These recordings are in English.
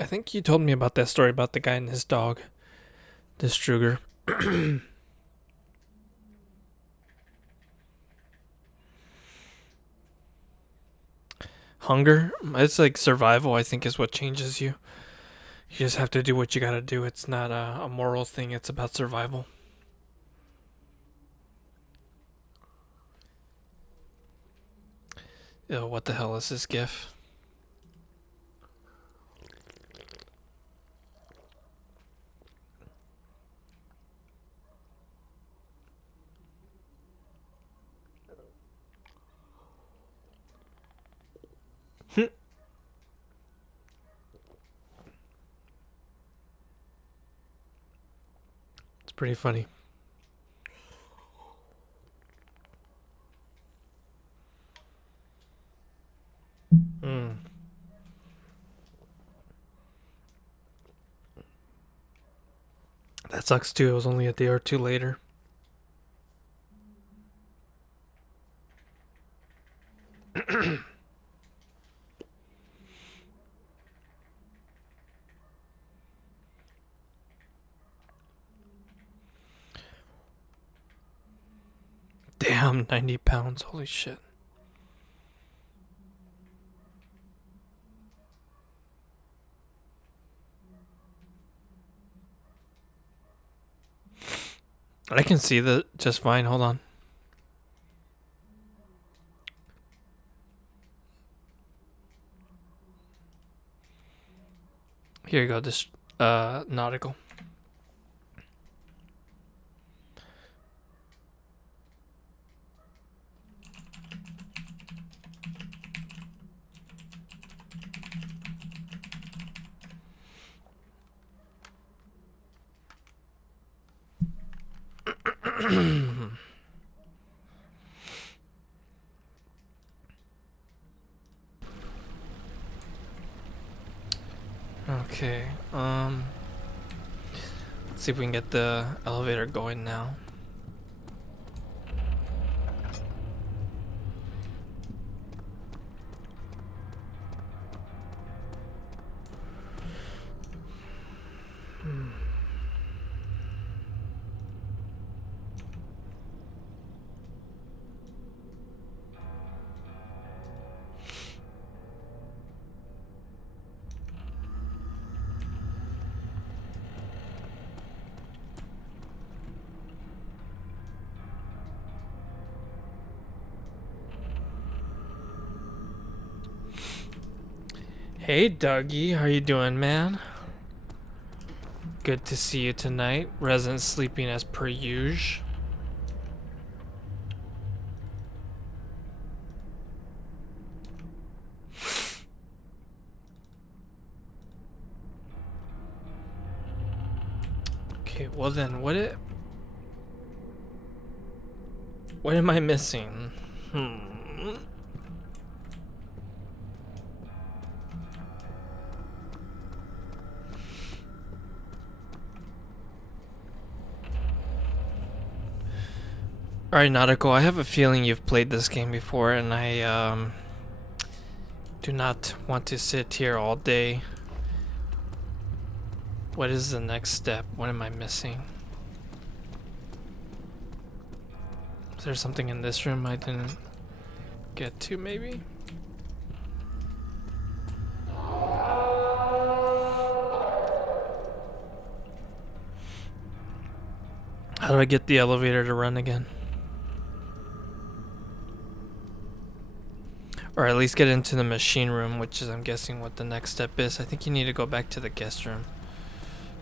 I think you told me about that story about the guy and his dog, the Struger. Hunger, it's like survival, I think, is what changes you. You just have to do what you gotta do. It's not a moral thing, it's about survival. Ew, what the hell is this gif? It's pretty funny. Mm. That sucks too. It was only a day or two later. Damn, 90 pounds. Holy shit. I can see that just fine. Hold on. Here you go. This nautical. Okay. Let's see if we can get the elevator going now. Hey, Dougie, how you doing, man? Good to see you tonight. Resident sleeping as per usual. Okay, well then, what am I missing? Alright, Nautical, I have a feeling you've played this game before, and I do not want to sit here all day. What is the next step? What am I missing? Is there something in this room I didn't get to, maybe? How do I get the elevator to run again? Or at least get into the machine room, which is, I'm guessing, what the next step is. I think you need to go back to the guest room.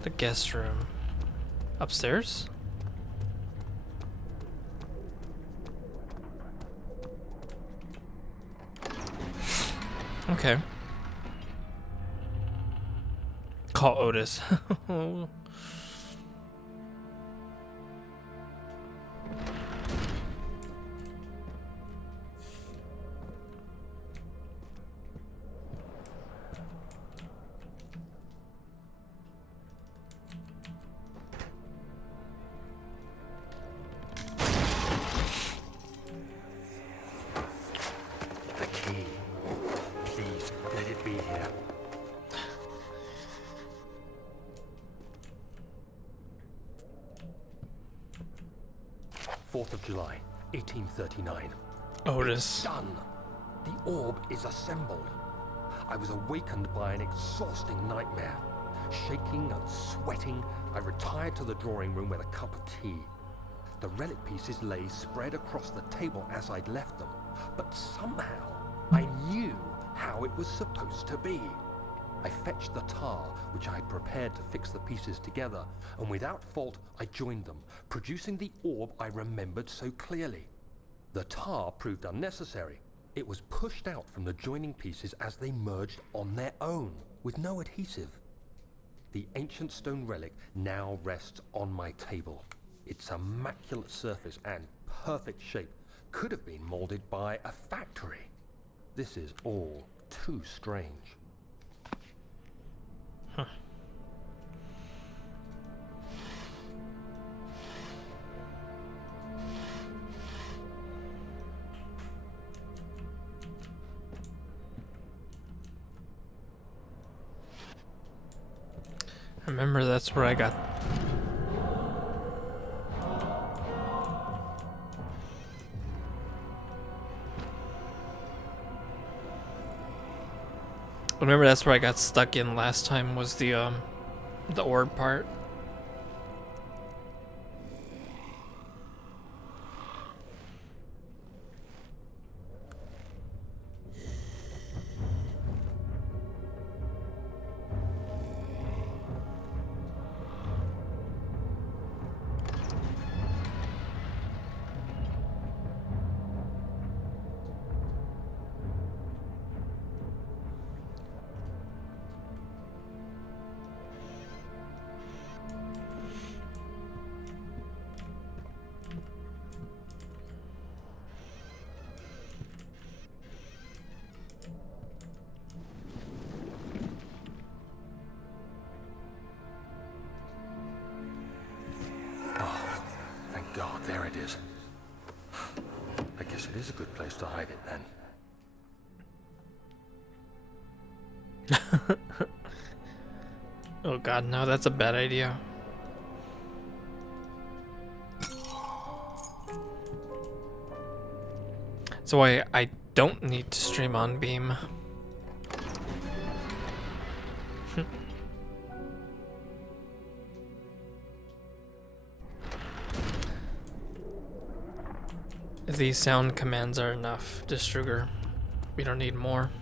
The guest room. Upstairs? Okay. Call Otis. 4th of July, 1839. Otis. It's done. The orb is assembled. I was awakened by an exhausting nightmare. Shaking and sweating, I retired to the drawing room with a cup of tea. The relic pieces lay spread across the table as I'd left them, but somehow I knew how it was supposed to be. I fetched the tar, which I had prepared to fix the pieces together, and without fault I joined them, producing the orb I remembered so clearly. The tar proved unnecessary. It was pushed out from the joining pieces as they merged on their own, with no adhesive. The ancient stone relic now rests on my table. Its immaculate surface and perfect shape could have been molded by a factory. This is all too strange. Huh. Remember, that's where I got... Remember, that's where I got stuck in last time, was the orb part. God, there it is. I guess it is a good place to hide it then. Oh god, no, that's a bad idea. So I don't need to stream on Beam. These sound commands are enough, Distruger. We don't need more.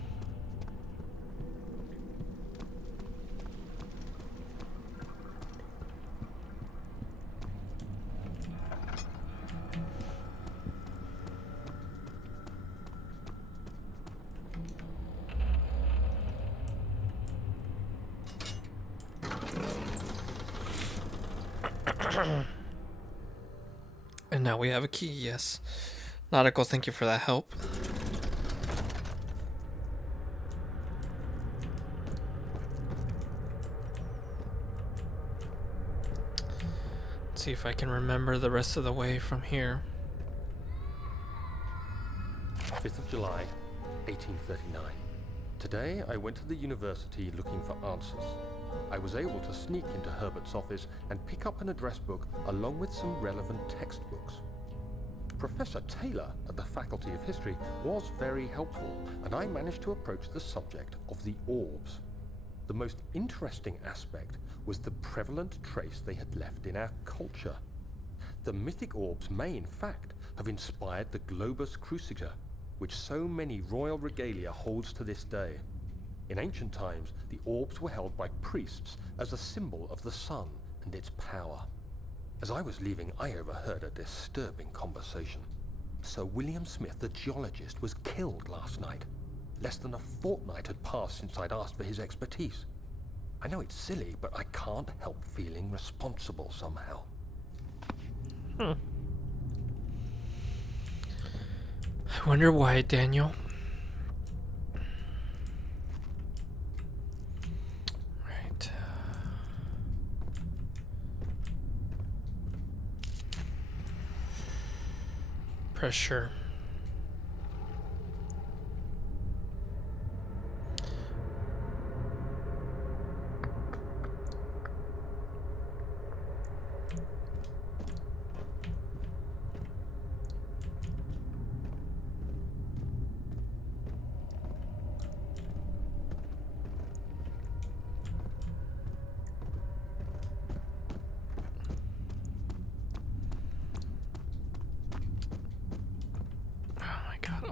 And now we have a key, yes. Nautical, thank you for that help. Let's see if I can remember the rest of the way from here. 5th of July, 1839. Today I went to the university looking for answers. I was able to sneak into Herbert's office and pick up an address book along with some relevant textbooks. Professor Taylor at the Faculty of History was very helpful, and I managed to approach the subject of the orbs. The most interesting aspect was the prevalent trace they had left in our culture. The mythic orbs may, in fact, have inspired the globus cruciger, which so many royal regalia holds to this day. In ancient times, the orbs were held by priests as a symbol of the sun and its power. As I was leaving, I overheard a disturbing conversation. Sir William Smith, the geologist, was killed last night. Less than a fortnight had passed since I'd asked for his expertise. I know it's silly, but I can't help feeling responsible somehow. I wonder why, Daniel. Right. Pressure.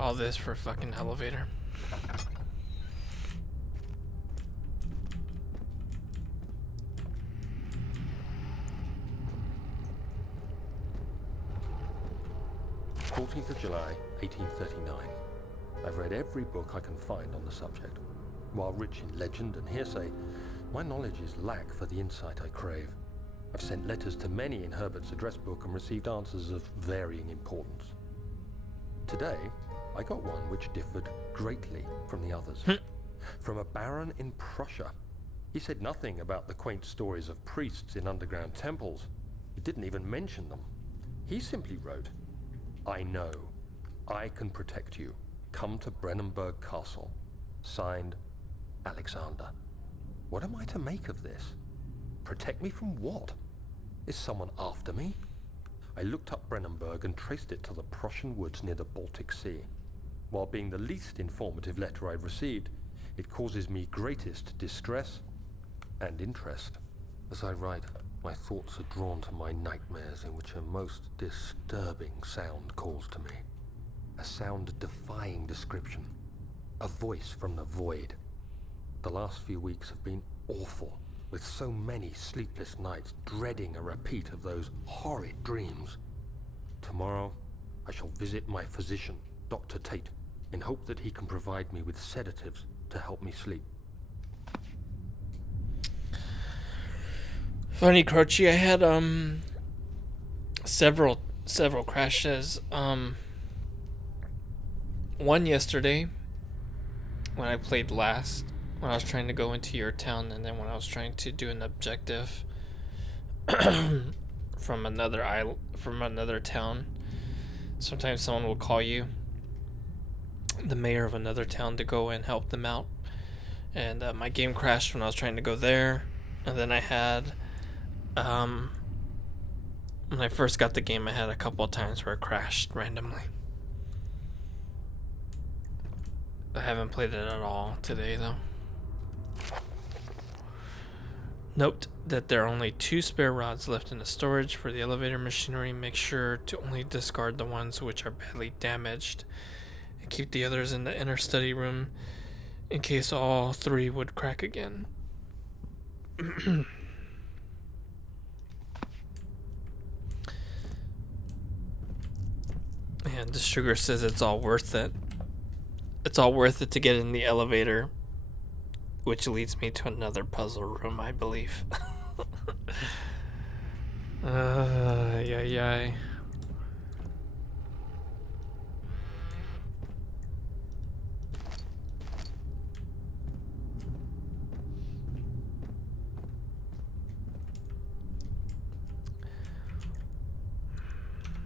All this for a fucking elevator. July 1839. I've read every book I can find on the subject. While rich in legend and hearsay, my knowledge is lack for the insight I crave. I've sent letters to many in Herbert's address book and received answers of varying importance. Today, I got one which differed greatly from the others. From a baron in Prussia. He said nothing about the quaint stories of priests in underground temples. He didn't even mention them. He simply wrote, "I know. I can protect you. Come to Brennenburg Castle. Signed, Alexander." What am I to make of this? Protect me from what? Is someone after me? I looked up Brennenburg and traced it to the Prussian woods near the Baltic Sea. While being the least informative letter I've received, it causes me greatest distress and interest. As I write, my thoughts are drawn to my nightmares in which a most disturbing sound calls to me. A sound defying description. A voice from the void. The last few weeks have been awful, with so many sleepless nights dreading a repeat of those horrid dreams. Tomorrow, I shall visit my physician, Dr. Tate, in hope that he can provide me with sedatives to help me sleep. Funny, Croce, I had several crashes. One yesterday when I played last, when I was trying to go into your town, and then when I was trying to do an objective from another town. Sometimes someone will call you, the mayor of another town, to go and help them out. And my game crashed when I was trying to go there. And then I had, when I first got the game, I had a couple of times where it crashed randomly. I haven't played it at all today, though. Note that there are only 2 spare rods left in the storage for the elevator machinery. Make sure to only discard the ones which are badly damaged and keep the others in the inner study room in case all 3 would crack again. And the sugar says it's all worth it. It's all worth it to get in the elevator, which leads me to another puzzle room, I believe. Yeah.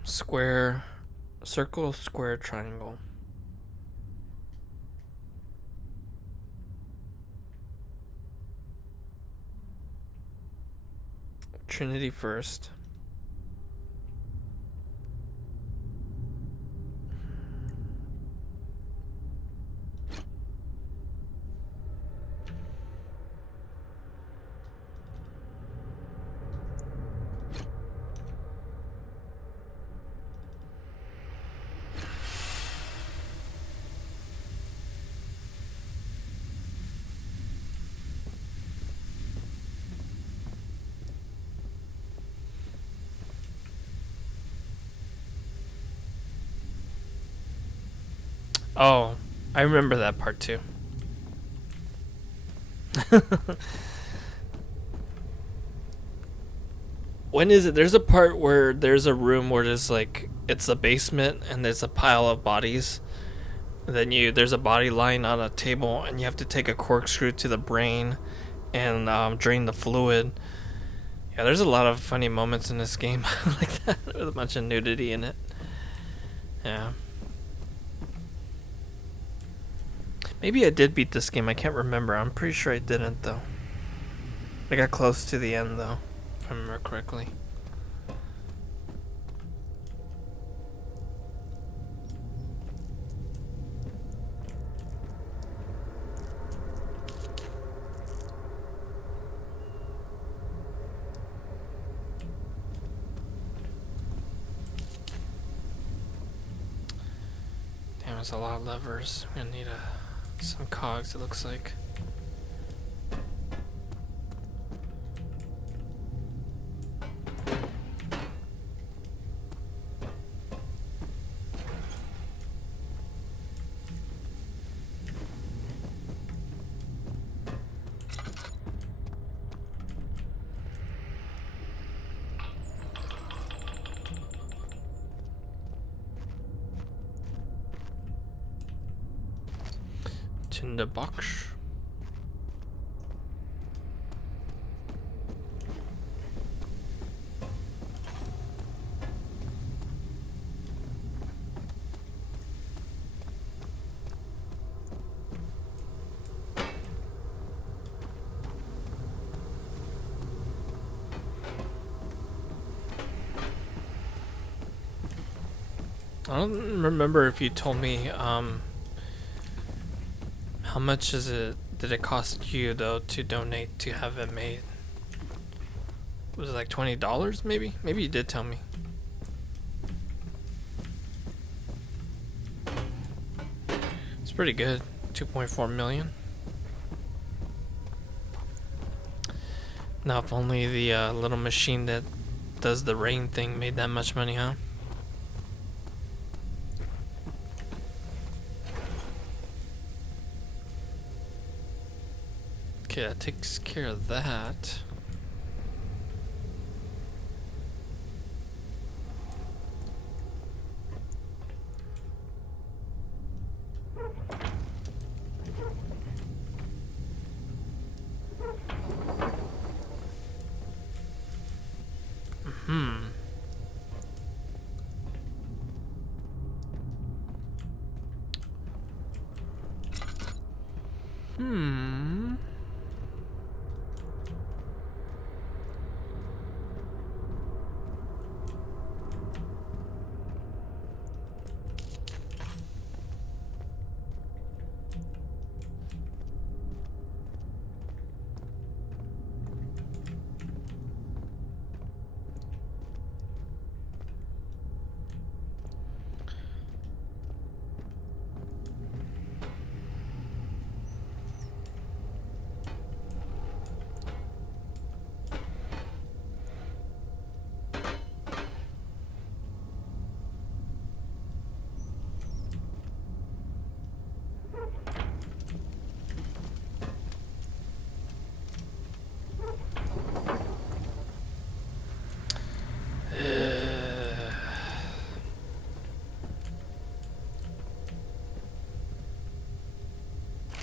Square, circle, square, triangle. Trinity first. Oh, I remember that part too. When is it? There's a part where there's a room where there's like, it's a basement and there's a pile of bodies. And then there's a body lying on a table and you have to take a corkscrew to the brain and drain the fluid. Yeah, there's a lot of funny moments in this game like that, with a bunch of nudity in it. Yeah. Maybe I did beat this game, I can't remember. I'm pretty sure I didn't, though. I got close to the end, though, if I remember correctly. Damn there's a lot of levers. We're gonna need some cogs, it looks like. Tinderbox. I don't remember if you told me how much did it cost you though to donate to have it made? Was it like $20 maybe? Maybe you did tell me. It's pretty good. 2.4 million. Now if only the little machine that does the rain thing made that much money, huh? Okay, that takes care of that. Hmm.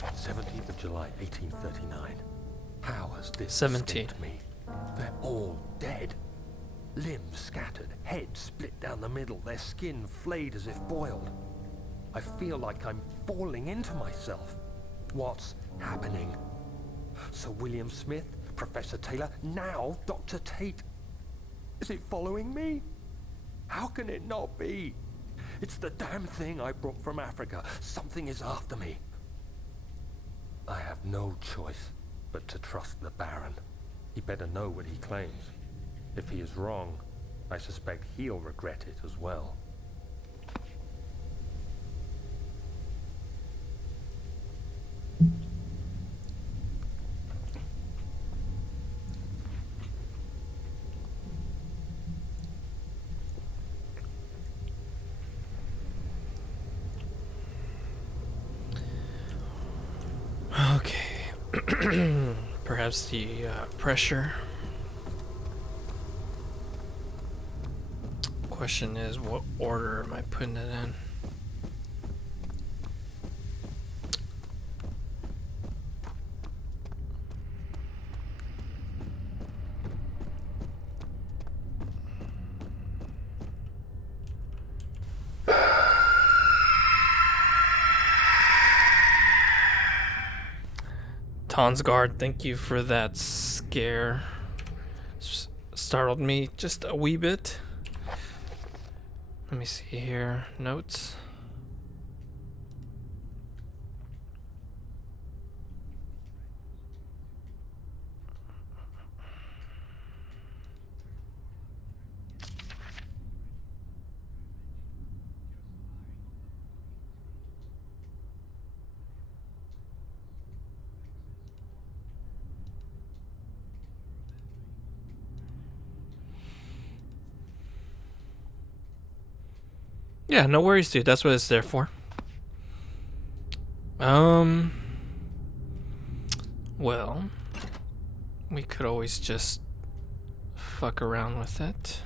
Uh, 17th of July, 1839. How has this 17. escaped me? They're all dead. Limbs scattered, heads split down the middle, their skin flayed as if boiled. I feel like I'm falling into myself. What's happening? Sir William Smith, Professor Taylor, now Dr. Tate. Is it following me? How can it not be? It's the damn thing I brought from Africa. Something is after me. I have no choice but to trust the Baron. He better know what he claims. If he is wrong, I suspect he'll regret it as well. Okay. Perhaps the pressure. Question is, what order am I putting it in? Tonsgard, thank you for that scare. Startled me just a wee bit. Let me see here. Notes. Yeah, no worries, dude. That's what it's there for. Um. Well, we could always just fuck around with it.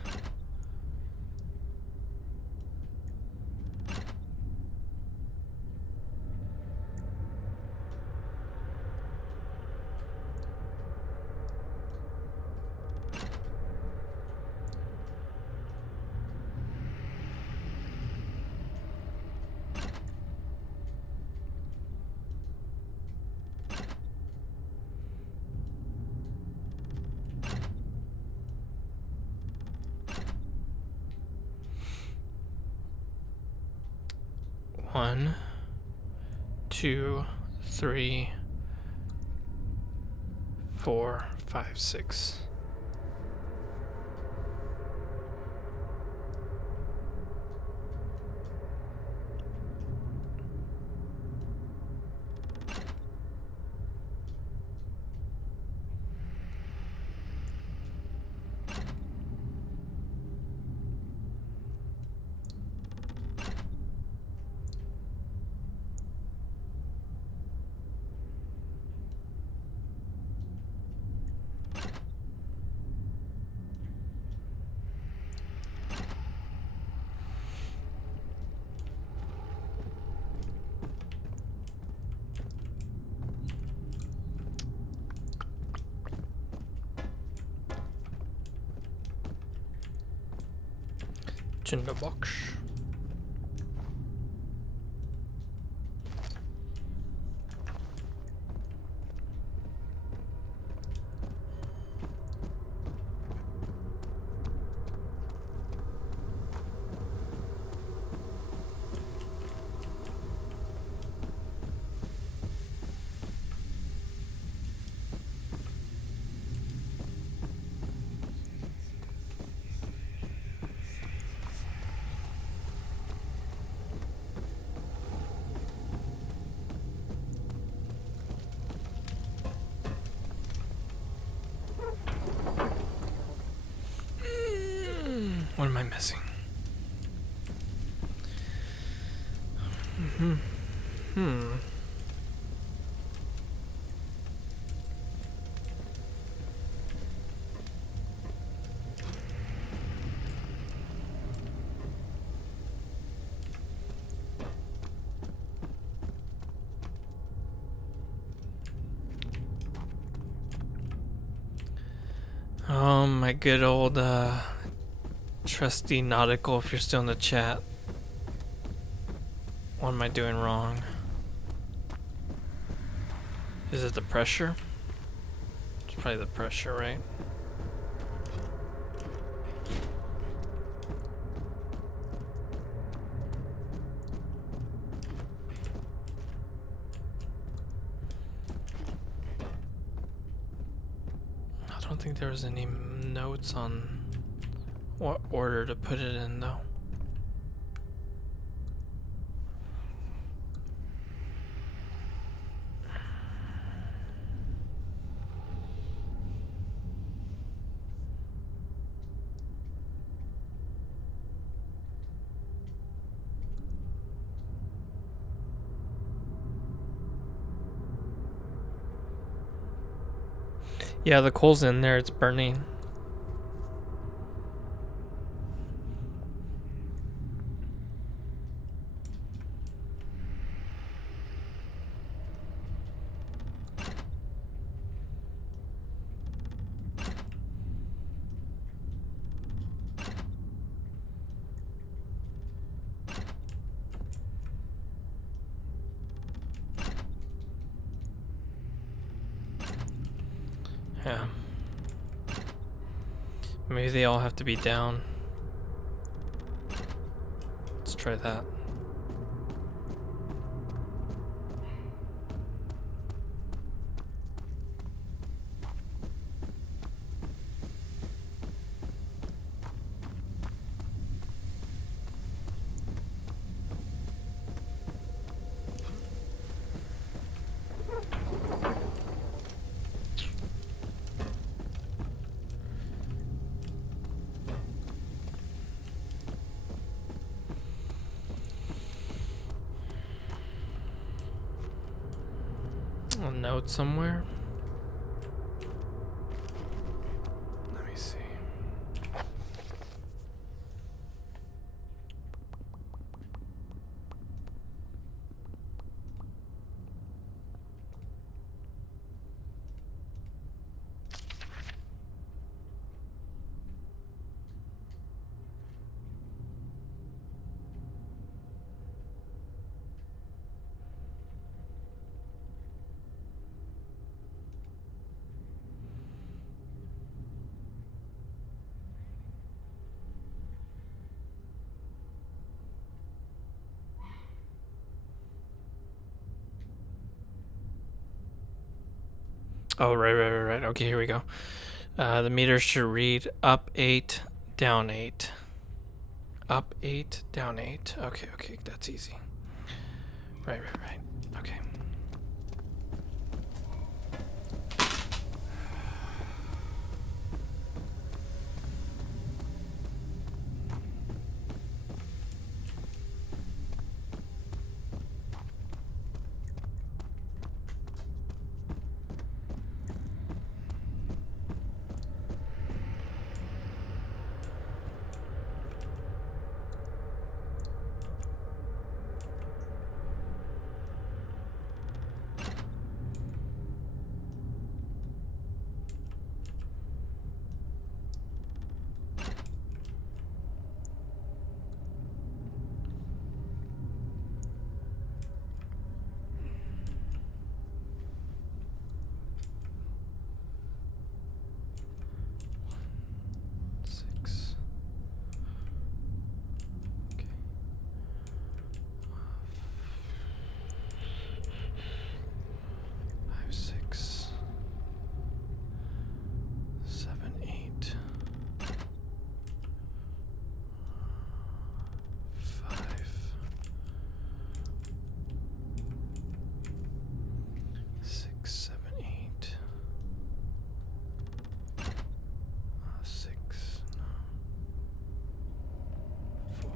One, two, three, 4, 5, 6. Tinderbox. What am I missing? Oh, my good old trusty nautical, if you're still in the chat. What am I doing wrong? Is it the pressure? It's probably the pressure, right? I don't think there was any notes on what order to put it in, though. Yeah, the coal's in there. It's burning. Yeah. Maybe they all have to be down. Let's try that. note somewhere. Let me see. Oh, right. Okay, here we go. The meter should read up 8, down 8. Up 8, down 8. Okay, that's easy. Right. Okay. Six. Okay. 5, 6, 7, 8. 5. 6, 7, 8. 6. 4.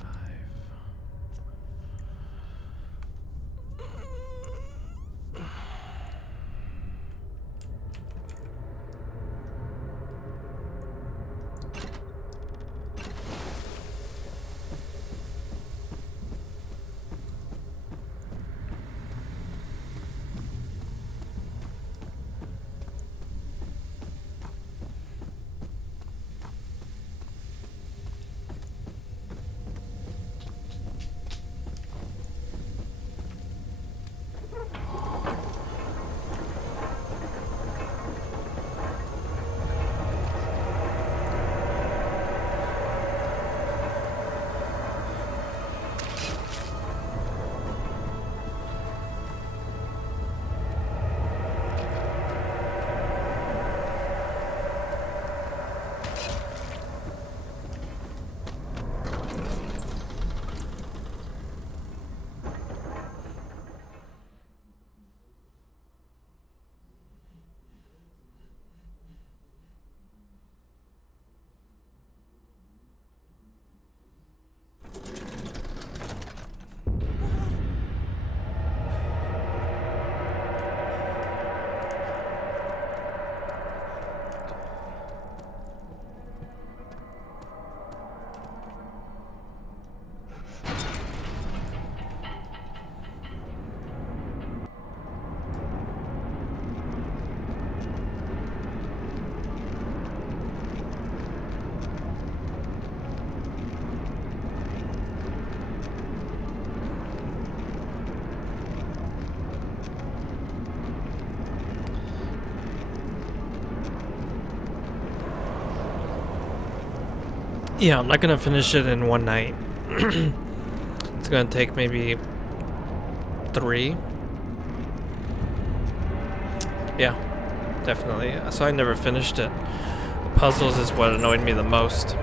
5. Yeah, I'm not gonna finish it in one night. It's gonna take maybe 3. Yeah, definitely. So I never finished it. The puzzles is what annoyed me the most.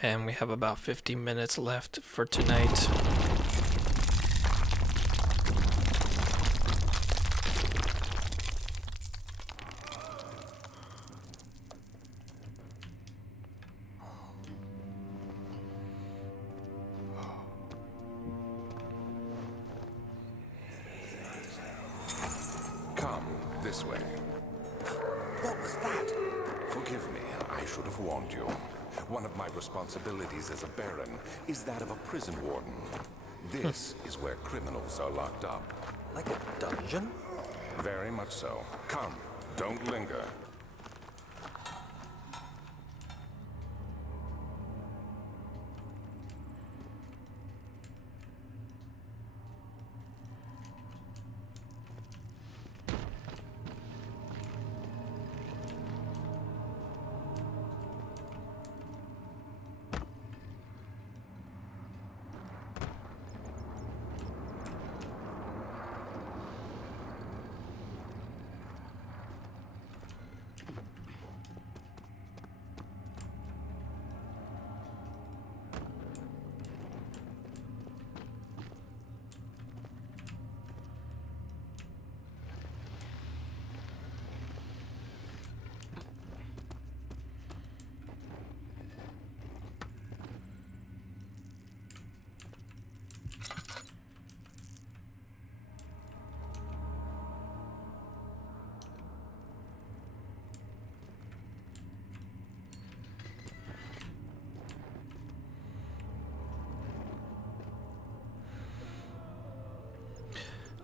And we have about 50 minutes left for tonight. This way. What was that? Forgive me, I should have warned you. One of my responsibilities as a Baron is that of a prison warden. This is where criminals are locked up. Like a dungeon? Very much so. Come, don't linger.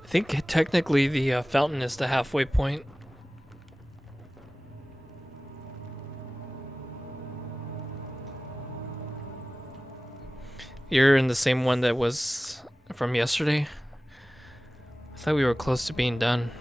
I think technically the fountain is the halfway point. You're in the same one that was from yesterday? I thought we were close to being done.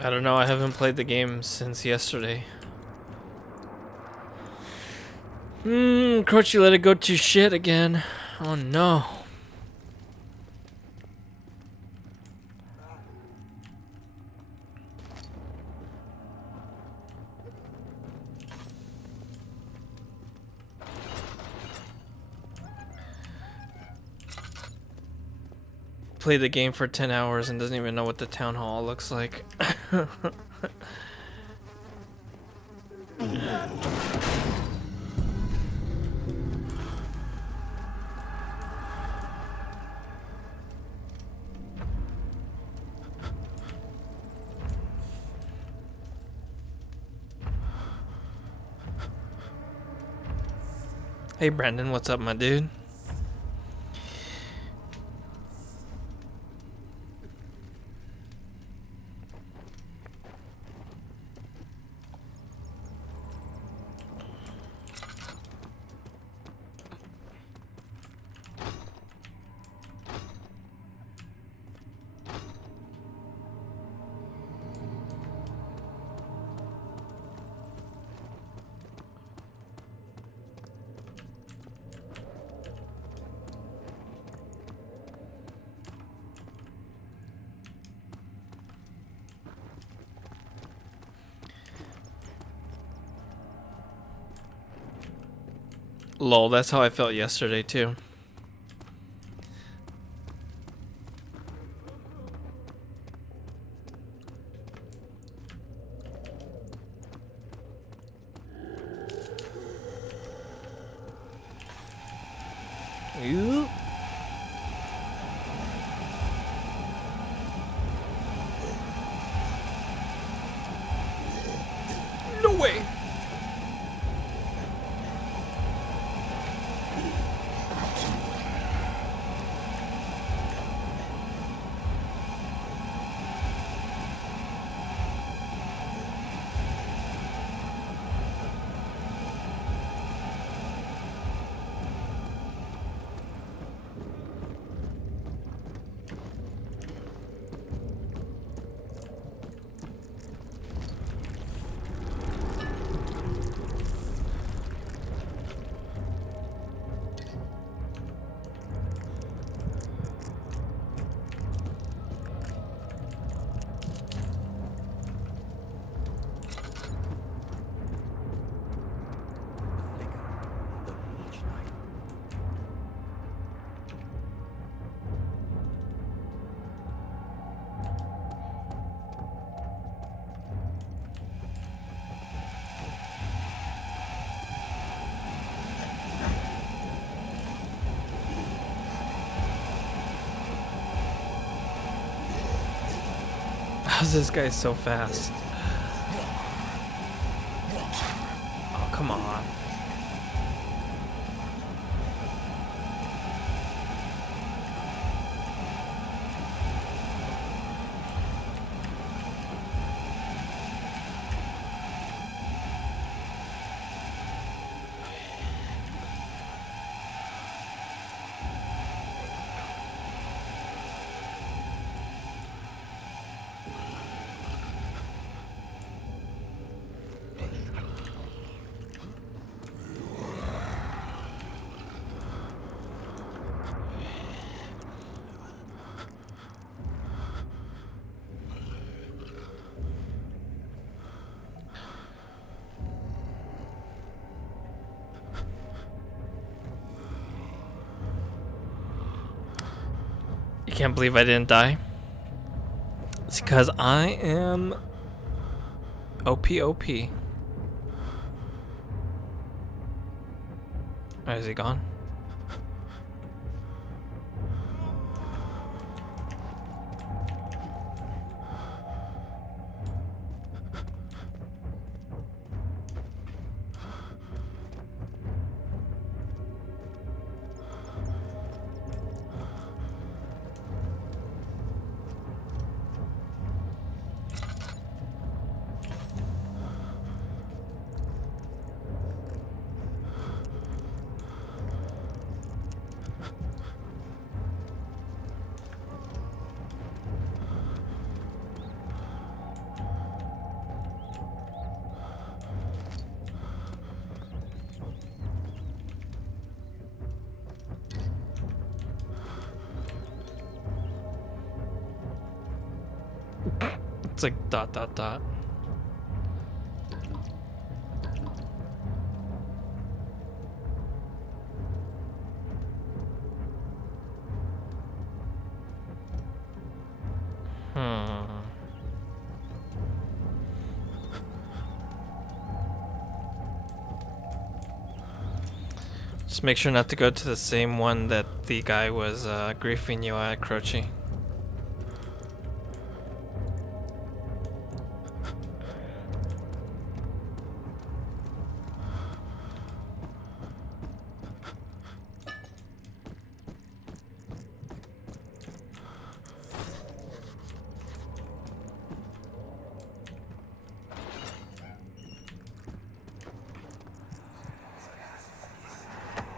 I don't know, I haven't played the game since yesterday. Crunchy let it go to shit again. Oh no. Played the game for 10 hours and doesn't even know what the town hall looks like. Hey Brandon, what's up, my dude? Lol, that's how I felt yesterday too. You? No way. How's this guy so fast? Oh, come on. You can't believe I didn't die? It's because I am OP. Oh, is he gone? It's like ... Hmm. Just make sure not to go to the same one that the guy was griefing you at, Croce.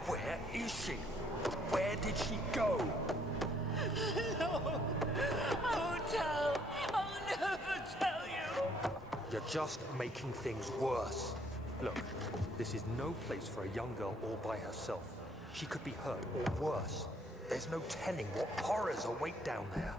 Where is she? Where did she go? No, I won't tell. I'll never tell you. You're just making things worse. Look, this is no place for a young girl all by herself. She could be hurt or worse. There's no telling what horrors await down there.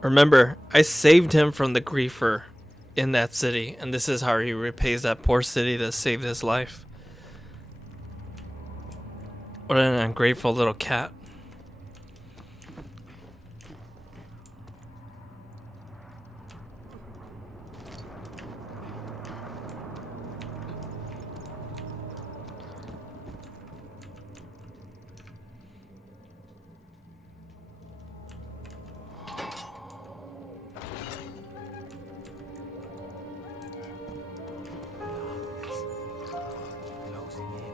Remember, I saved him from the griefer in that city, and this is how he repays that poor city that saved his life. What an ungrateful little cat. Closing in.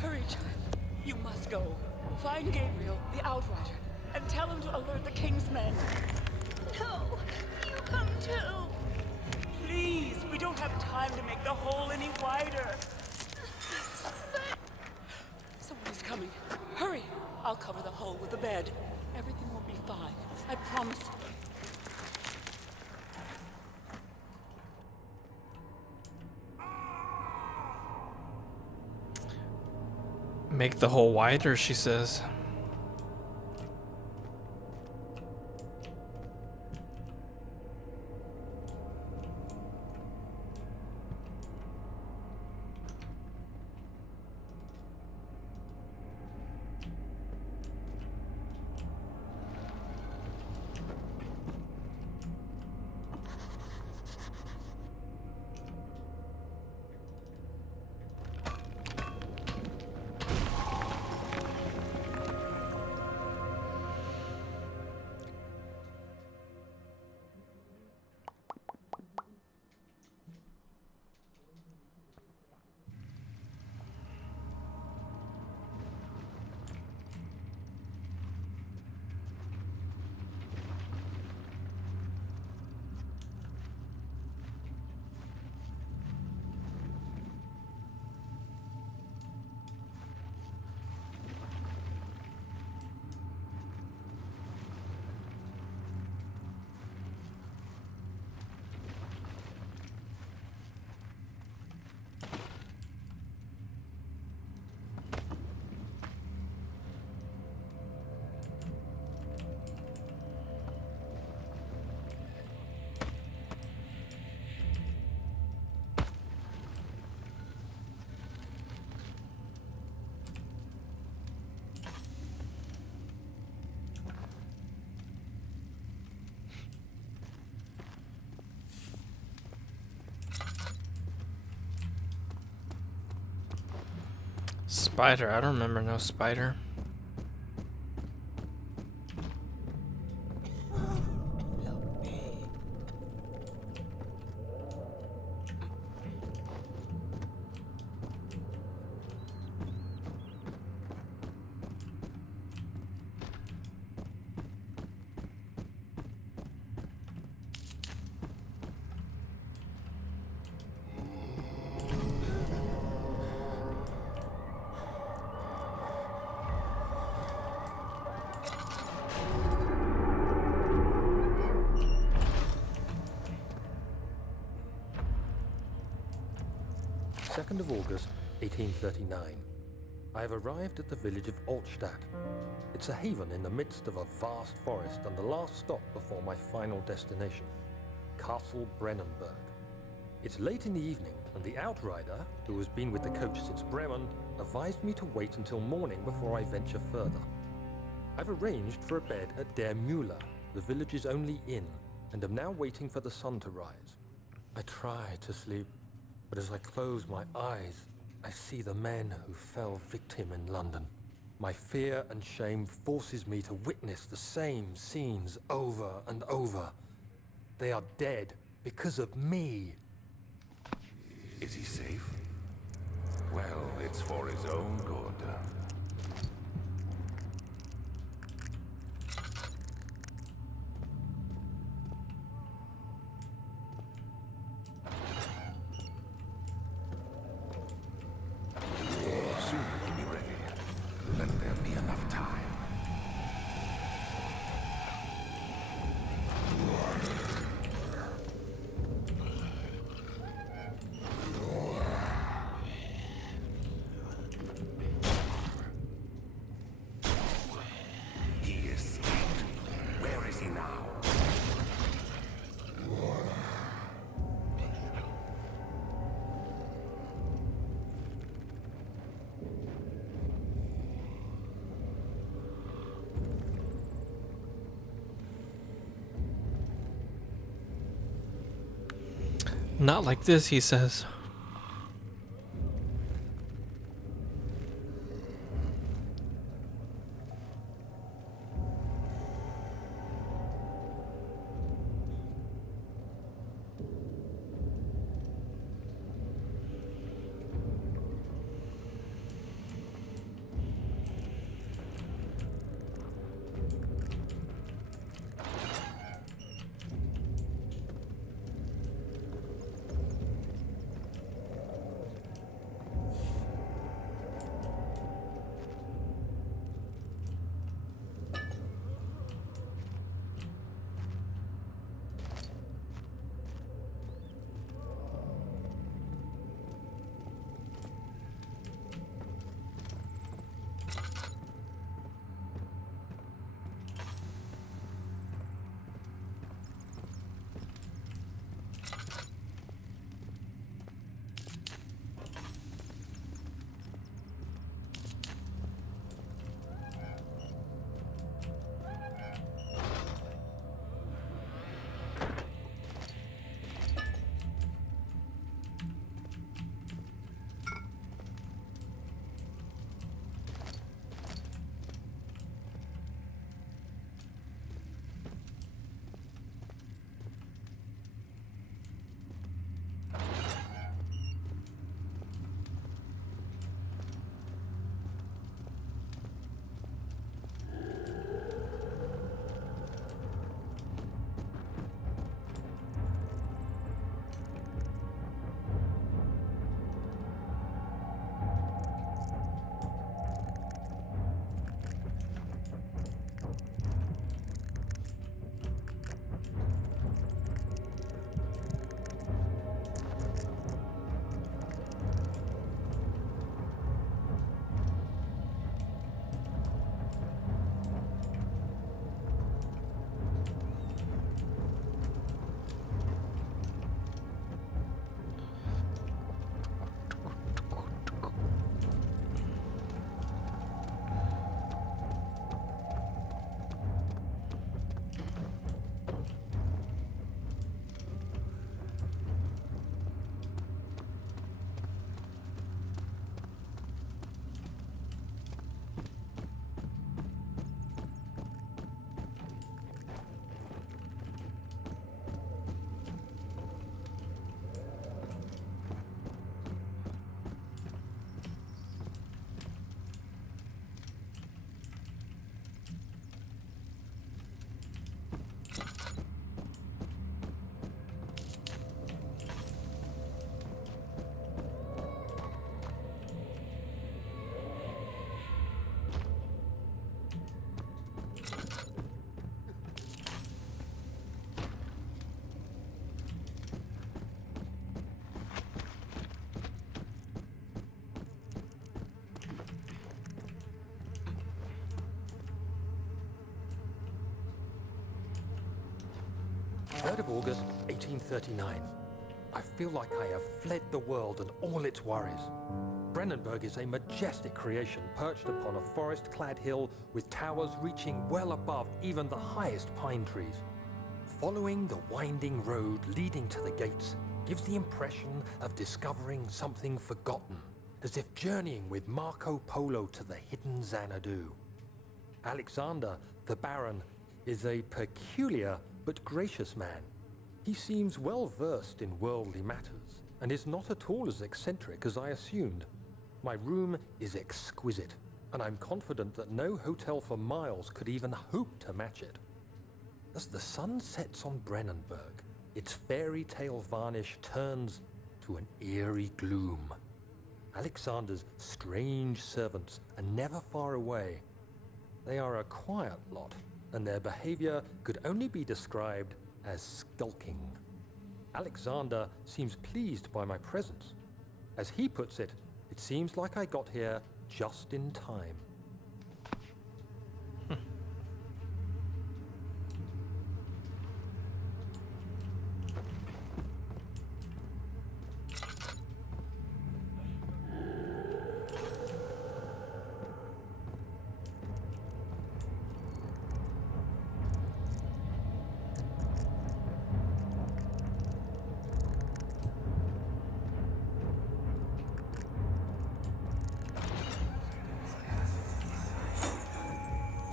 Hurry, child. You must go. Find Gabriel, the Outrider, and tell him to alert the King's men. No, you come too. Please, we don't have time to make the hole any wider. Someone's coming. Hurry. I'll cover the hole with the bed. Everything will be fine. I promise. Make the hole wider, she says. Spider, I don't remember no spider. 2nd of August, 1839. I have arrived at the village of Altstadt. It's a haven in the midst of a vast forest and the last stop before my final destination, Castle Brennenburg. It's late in the evening, and the outrider, who has been with the coach since Bremen, advised me to wait until morning before I venture further. I've arranged for a bed at Der Müller, the village's only inn, and am now waiting for the sun to rise. I try to sleep, but as I close my eyes, I see the men who fell victim in London. My fear and shame forces me to witness the same scenes over and over. They are dead because of me. Is he safe? Well, it's for his own good. Soon he'll be ready. Let there be enough time. He escaped. Where is he now? Not like this, he says. 3rd of August, 1839. I feel like I have fled the world and all its worries. Brennenburg is a majestic creation perched upon a forest-clad hill with towers reaching well above even the highest pine trees. Following the winding road leading to the gates gives the impression of discovering something forgotten, as if journeying with Marco Polo to the hidden Xanadu. Alexander, the Baron, is a peculiar but gracious man. He seems well versed in worldly matters and is not at all as eccentric as I assumed. My room is exquisite, and I'm confident that no hotel for miles could even hope to match it. As the sun sets on Brennenburg, its fairy tale varnish turns to an eerie gloom. Alexander's strange servants are never far away. They are a quiet lot, and their behavior could only be described as skulking. Alexander seems pleased by my presence. As he puts it, it seems like I got here just in time.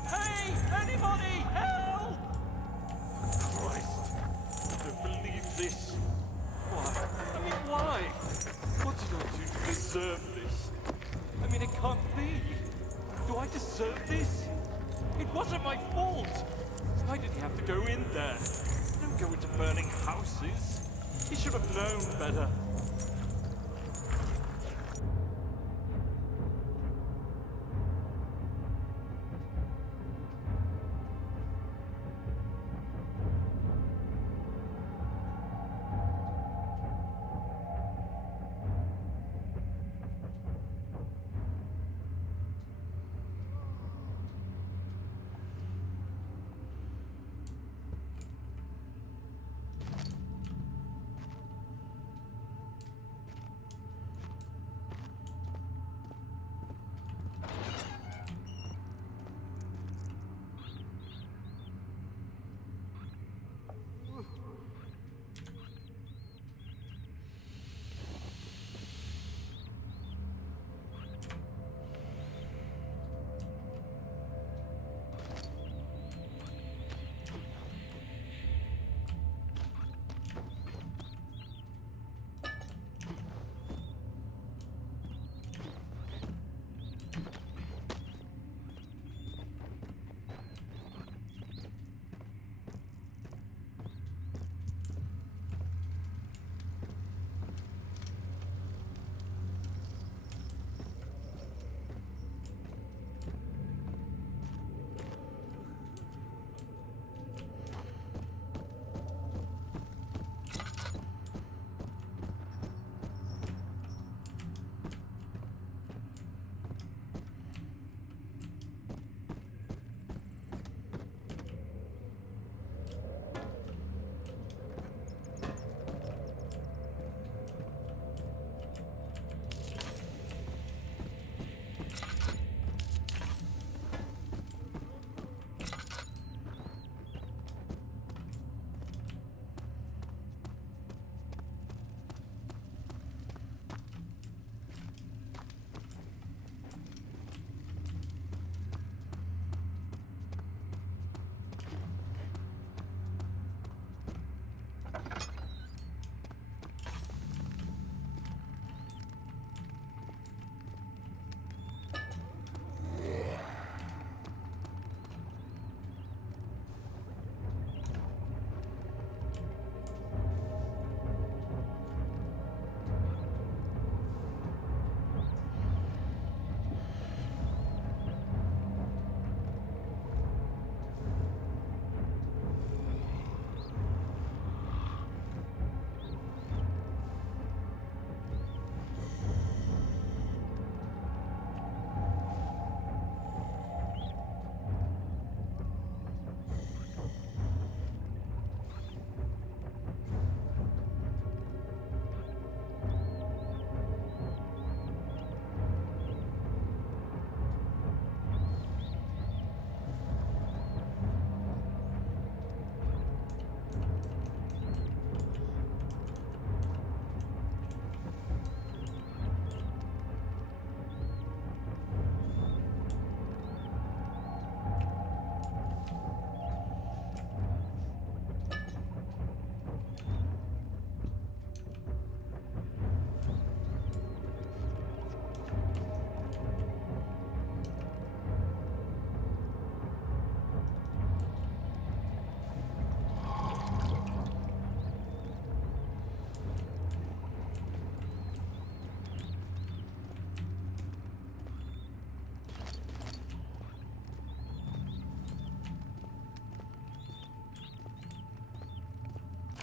Hey! Anybody! Help! Christ! I don't believe this. Why? I mean, why? What did I do to deserve this? I mean, it can't be. Do I deserve this? It wasn't my fault. Why did he have to go in there? Don't go into burning houses. He should have known better.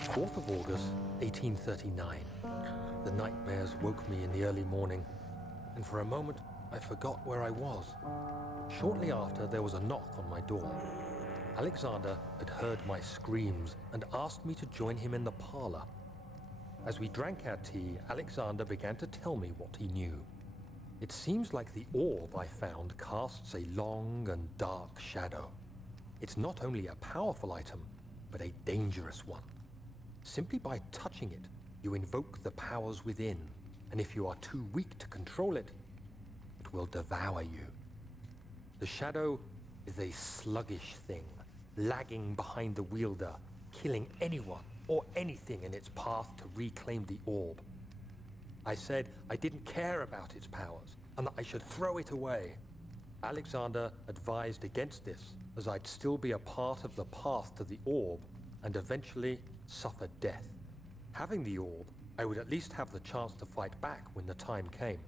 4th of August, 1839. The nightmares woke me in the early morning, and for a moment I forgot where I was. Shortly after, there was a knock on my door. Alexander had heard my screams and asked me to join him in the parlor. As we drank our tea, Alexander began to tell me what he knew. It seems like the orb I found casts a long and dark shadow. It's not only a powerful item, but a dangerous one. Simply by touching it, you invoke the powers within, and if you are too weak to control it, it will devour you. The shadow is a sluggish thing, lagging behind the wielder, killing anyone or anything in its path to reclaim the orb. I said I didn't care about its powers, and that I should throw it away. Alexander advised against this, as I'd still be a part of the path to the orb, and eventually suffer death. Having the orb, I would at least have the chance to fight back when the time came.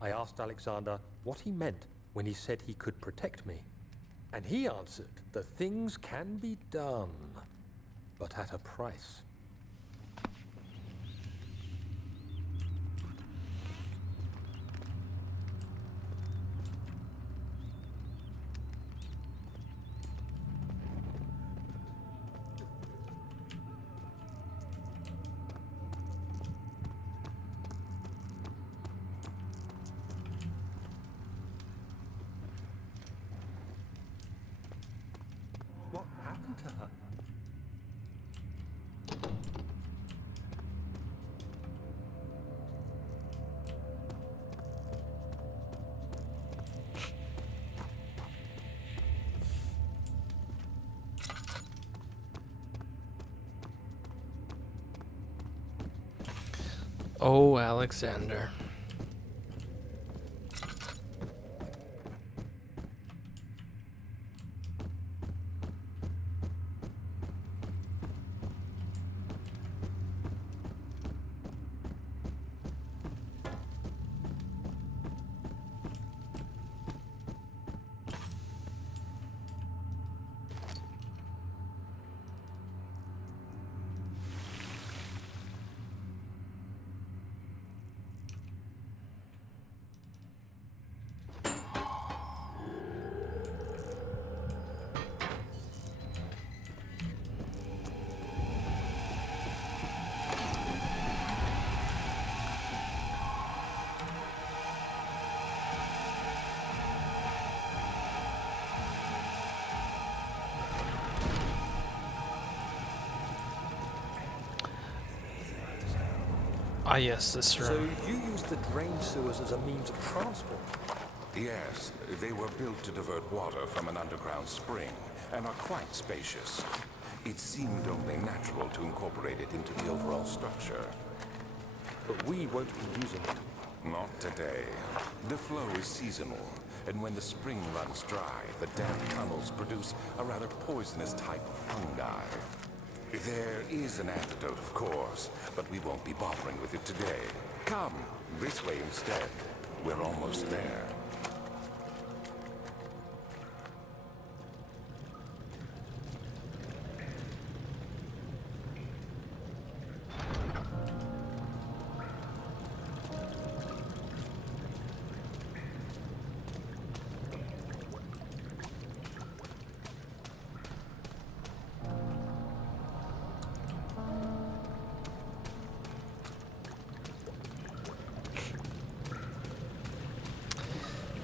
I asked Alexander what he meant when he said he could protect me, and he answered that things can be done, but at a price. What happened to her? Oh, Alexander. Ah, yes, this So room. you used the drain sewers as a means of transport? Yes, they were built to divert water from an underground spring and are quite spacious. It seemed only natural to incorporate it into the overall structure. But we won't be using it. Not today. The flow is seasonal, and when the spring runs dry, the damp tunnels produce a rather poisonous type of fungi. There is an antidote, of course, but we won't be bothering with it today. Come, this way instead. We're almost there.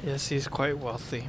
Yes, he's quite wealthy.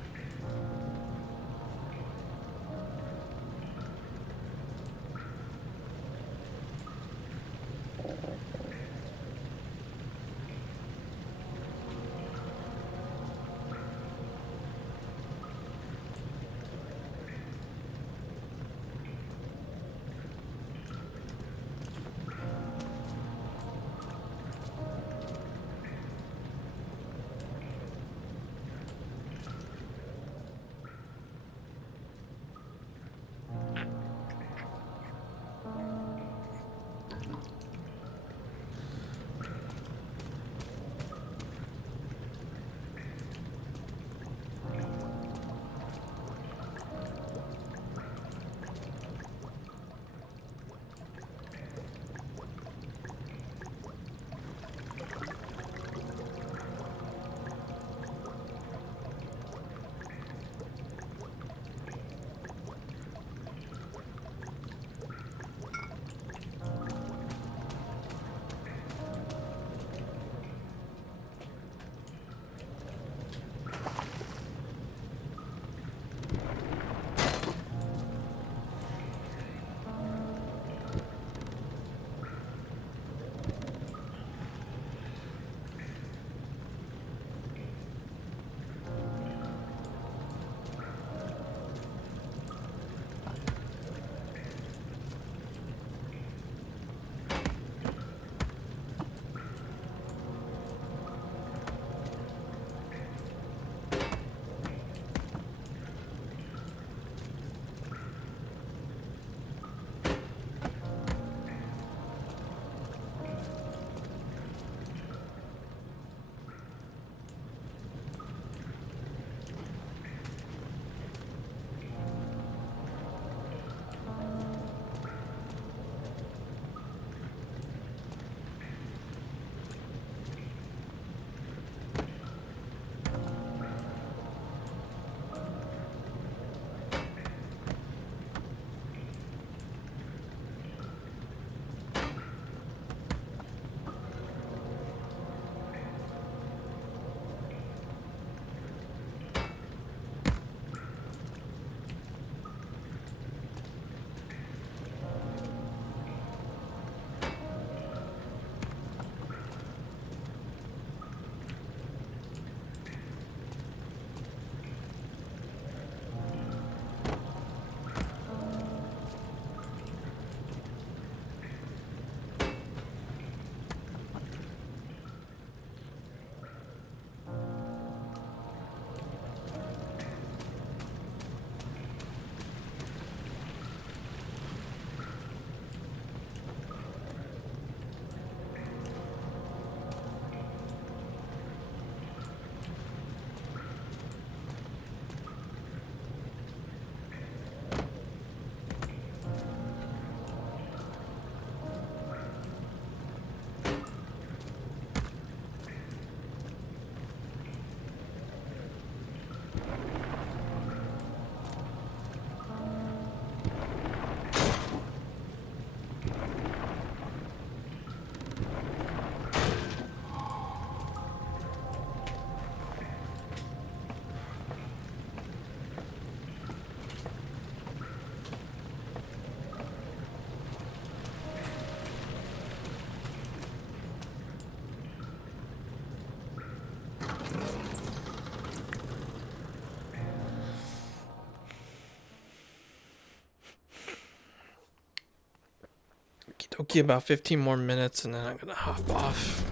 Okay, about 15 more minutes and then I'm gonna hop off.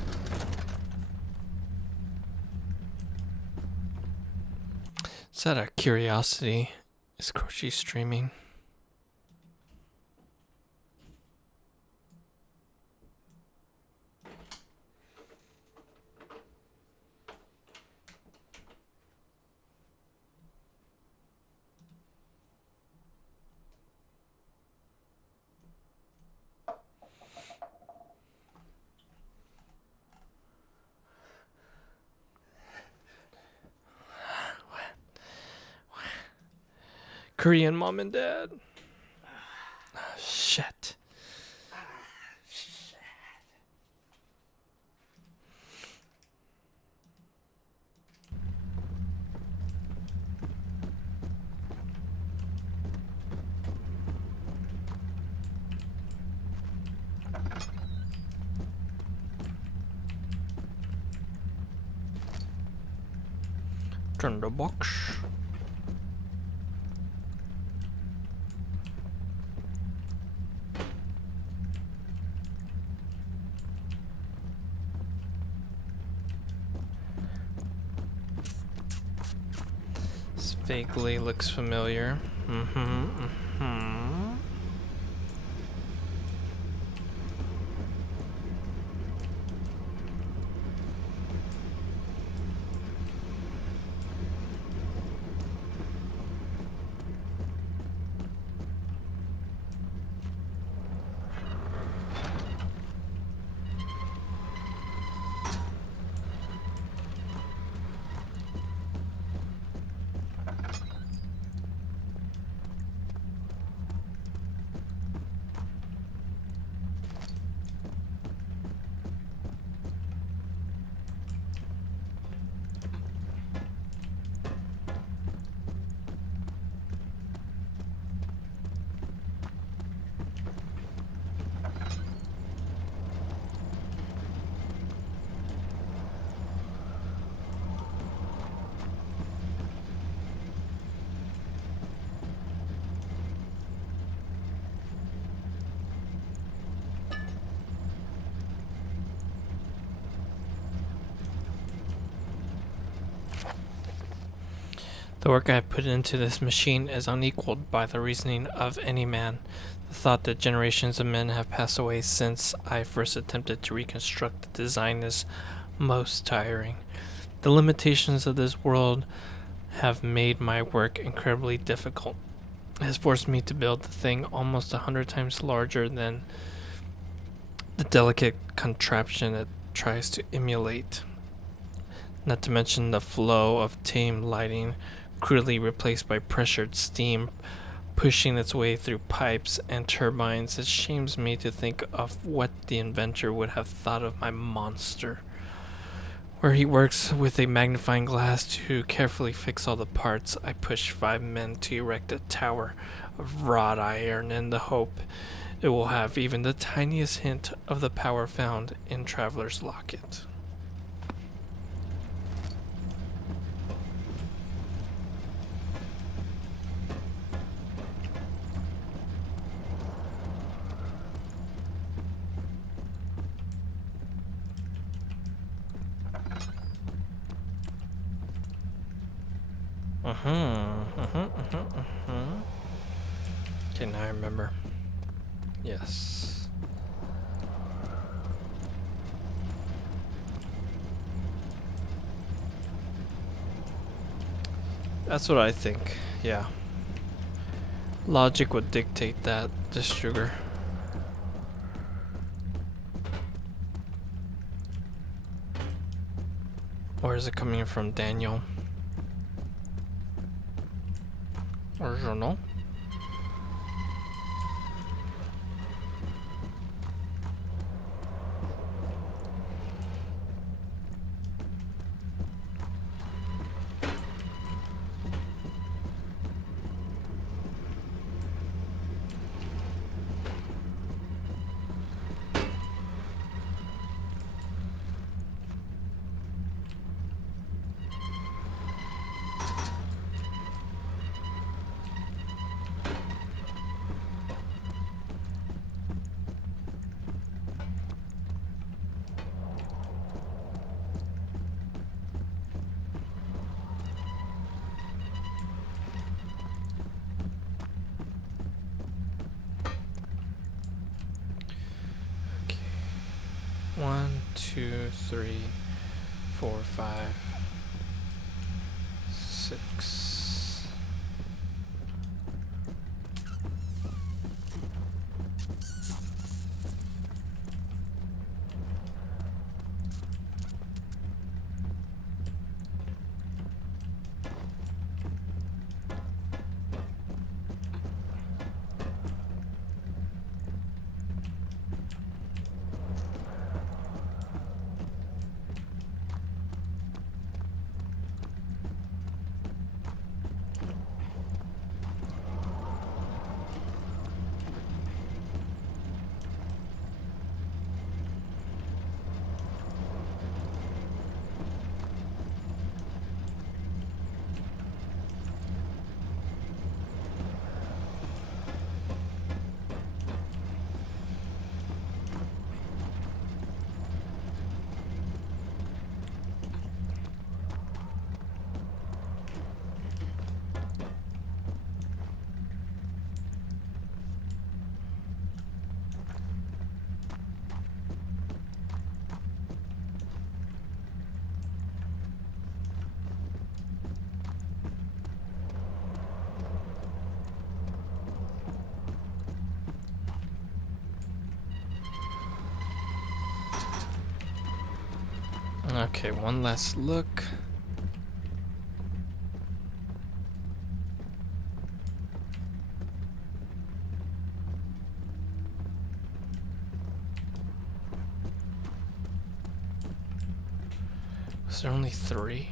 Just out of curiosity, is Crunchy streaming? Korean mom and dad. Shit. Turn the box. This vaguely looks familiar. The work I have put into this machine is unequaled by the reasoning of any man. The thought that generations of men have passed away since I first attempted to reconstruct the design is most tiring. The limitations of this world have made my work incredibly difficult. It has forced me to build the thing almost 100 times larger than the delicate contraption it tries to emulate. Not to mention the flow of tame lighting, crudely replaced by pressured steam pushing its way through pipes and turbines. It shames me to think of what the inventor would have thought of my monster, where he works with a magnifying glass to carefully fix all the parts. I push 5 men to erect a tower of wrought iron in the hope it will have even the tiniest hint of the power found in Traveler's Locket. Okay, now I remember. Yes. That's what I think, yeah. Logic would dictate that, this sugar. Or is it coming from Daniel? Or Journal? 1, 2, 3, 4, 5, 6. Okay, one last look. Was there only 3?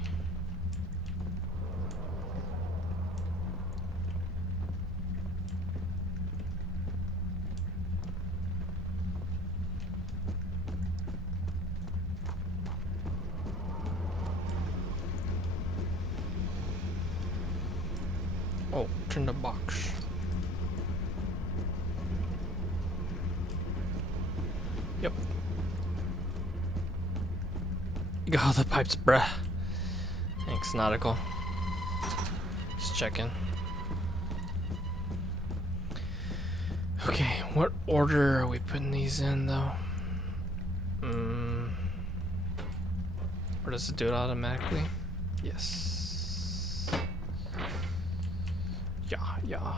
Oh, turn the box. Yep. You got all the pipes, bruh. Thanks, Nautical. Just checking. Okay, what order are we putting these in, though? Or does it do it automatically? Yes. Yeah.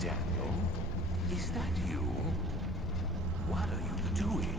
Daniel, is that you? What are you doing?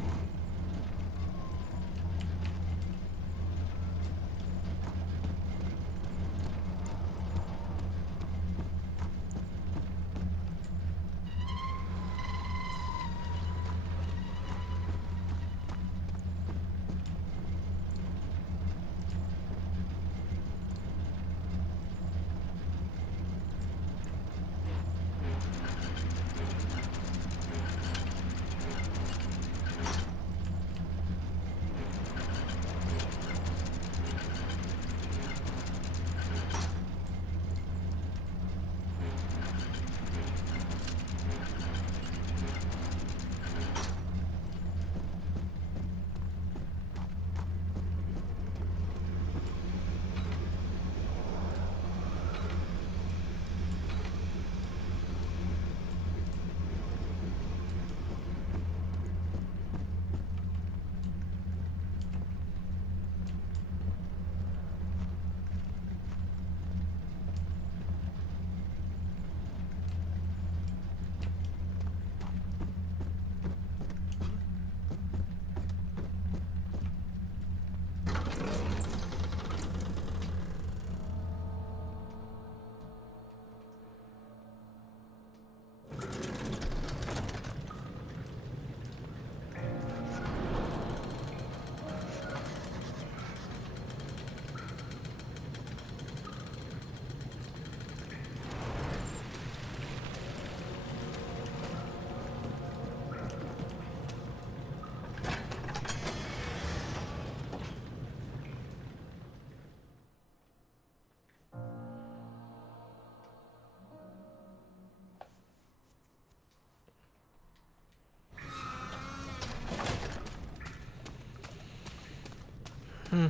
You're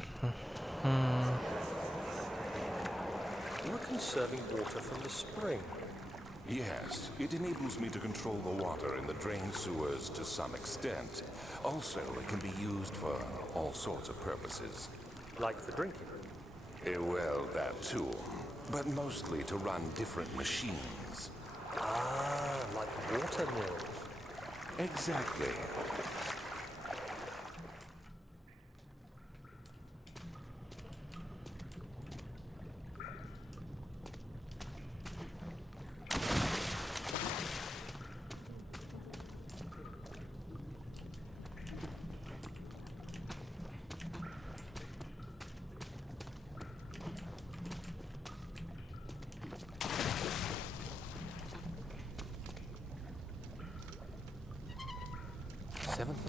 conserving water from the spring. Yes, it enables me to control the water in the drain sewers to some extent. Also, it can be used for all sorts of purposes. Like for drinking. Well, that too. But mostly to run different machines. Ah, like water mills. Exactly.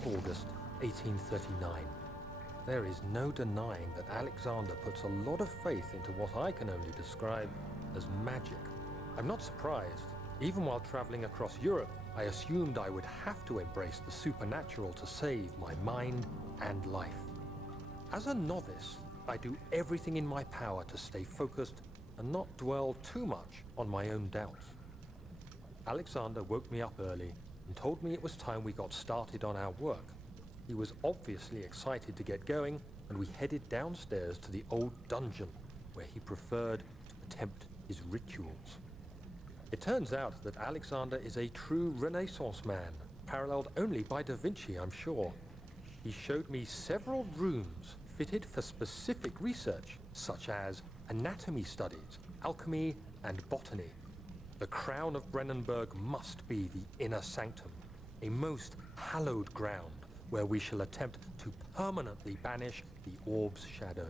August 1839. There is no denying that Alexander puts a lot of faith into what I can only describe as magic. I'm not surprised. Even while traveling across Europe, I assumed I would have to embrace the supernatural to save my mind and life. As a novice, I do everything in my power to stay focused and not dwell too much on my own doubts. Alexander woke me up early and told me it was time we got started on our work. He was obviously excited to get going, and we headed downstairs to the old dungeon, where he preferred to attempt his rituals. It turns out that Alexander is a true Renaissance man, paralleled only by Da Vinci, I'm sure. He showed me several rooms fitted for specific research, such as anatomy studies, alchemy, and botany. The crown of Brennenburg must be the inner sanctum, a most hallowed ground where we shall attempt to permanently banish the orb's shadow.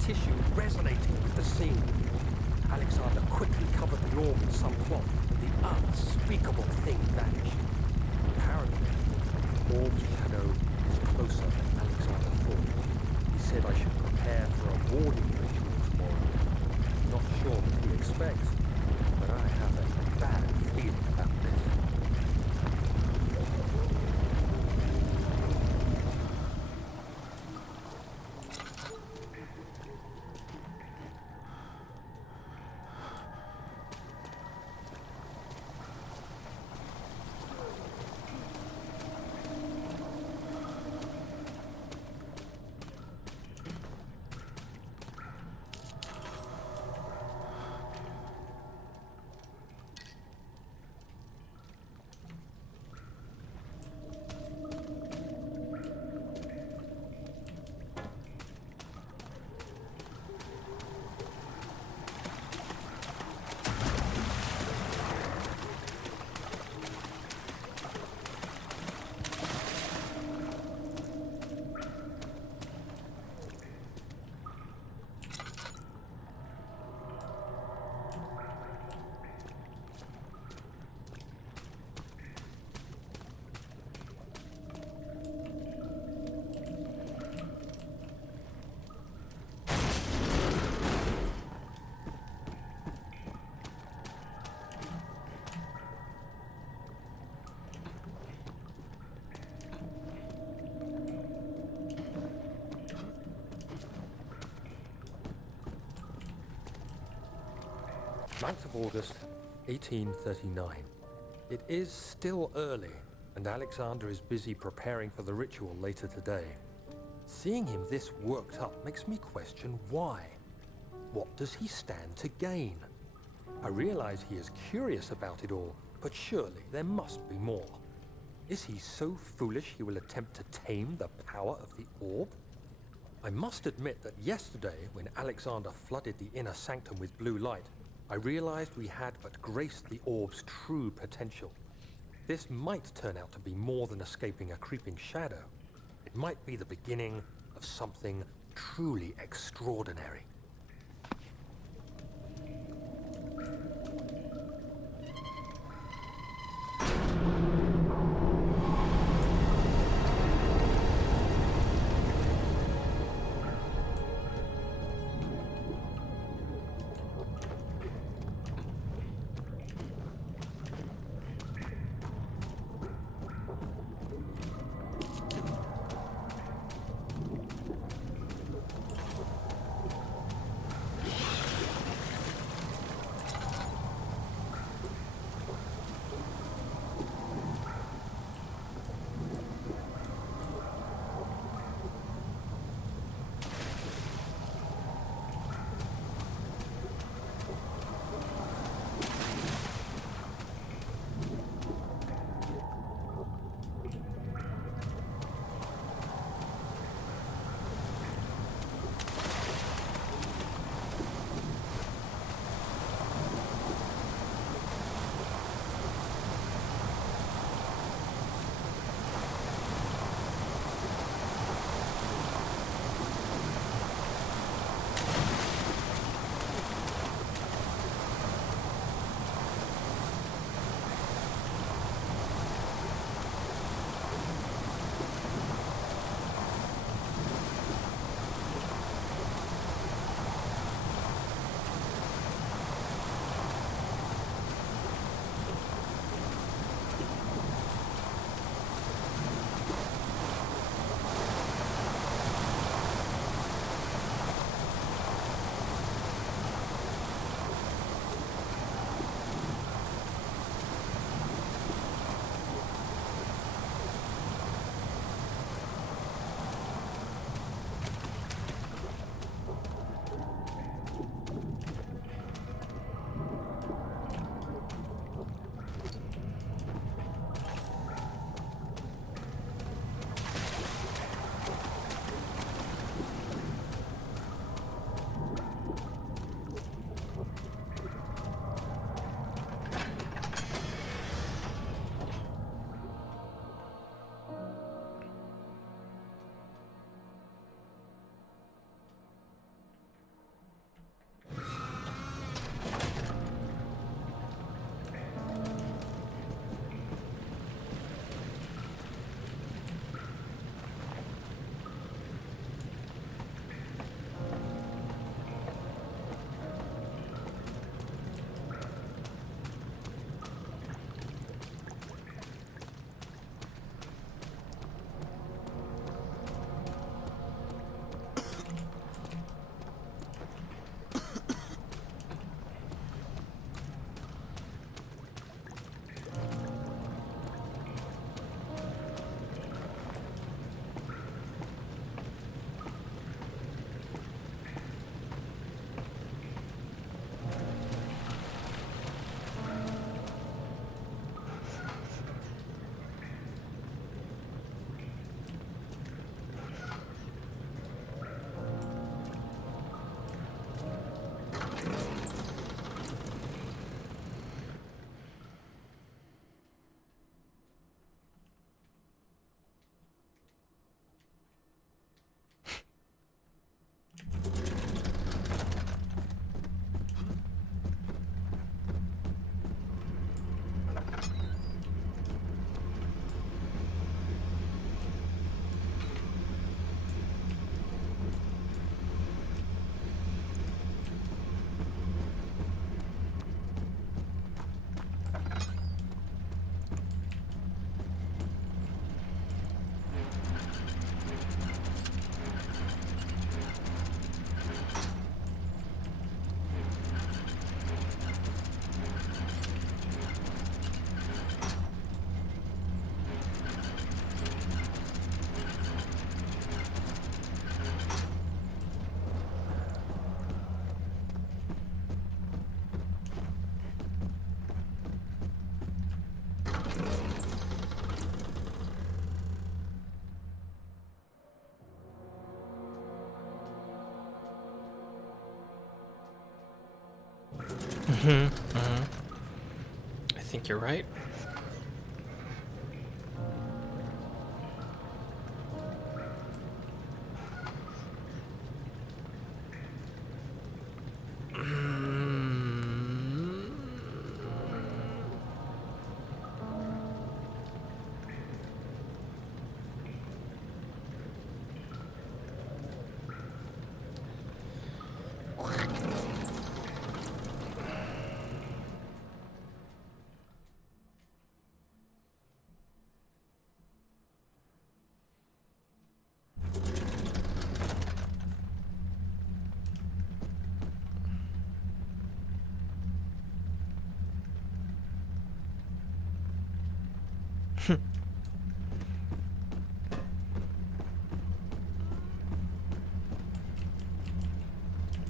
Tissue resonating with the scene. Alexander quickly covered the orb with some cloth, and the unspeakable thing vanished. Apparently, the orb's shadow is closer than Alexander thought. He said I should prepare for a warding ritual tomorrow. Not sure what he expects, but I have a bad feeling about this. 9th of August, 1839. It is still early, and Alexander is busy preparing for the ritual later today. Seeing him this worked up makes me question why. What does he stand to gain? I realize he is curious about it all, but surely there must be more. Is he so foolish he will attempt to tame the power of the orb? I must admit that yesterday, when Alexander flooded the inner sanctum with blue light, I realized we had but graced the orb's true potential. This might turn out to be more than escaping a creeping shadow. It might be the beginning of something truly extraordinary. I think you're right.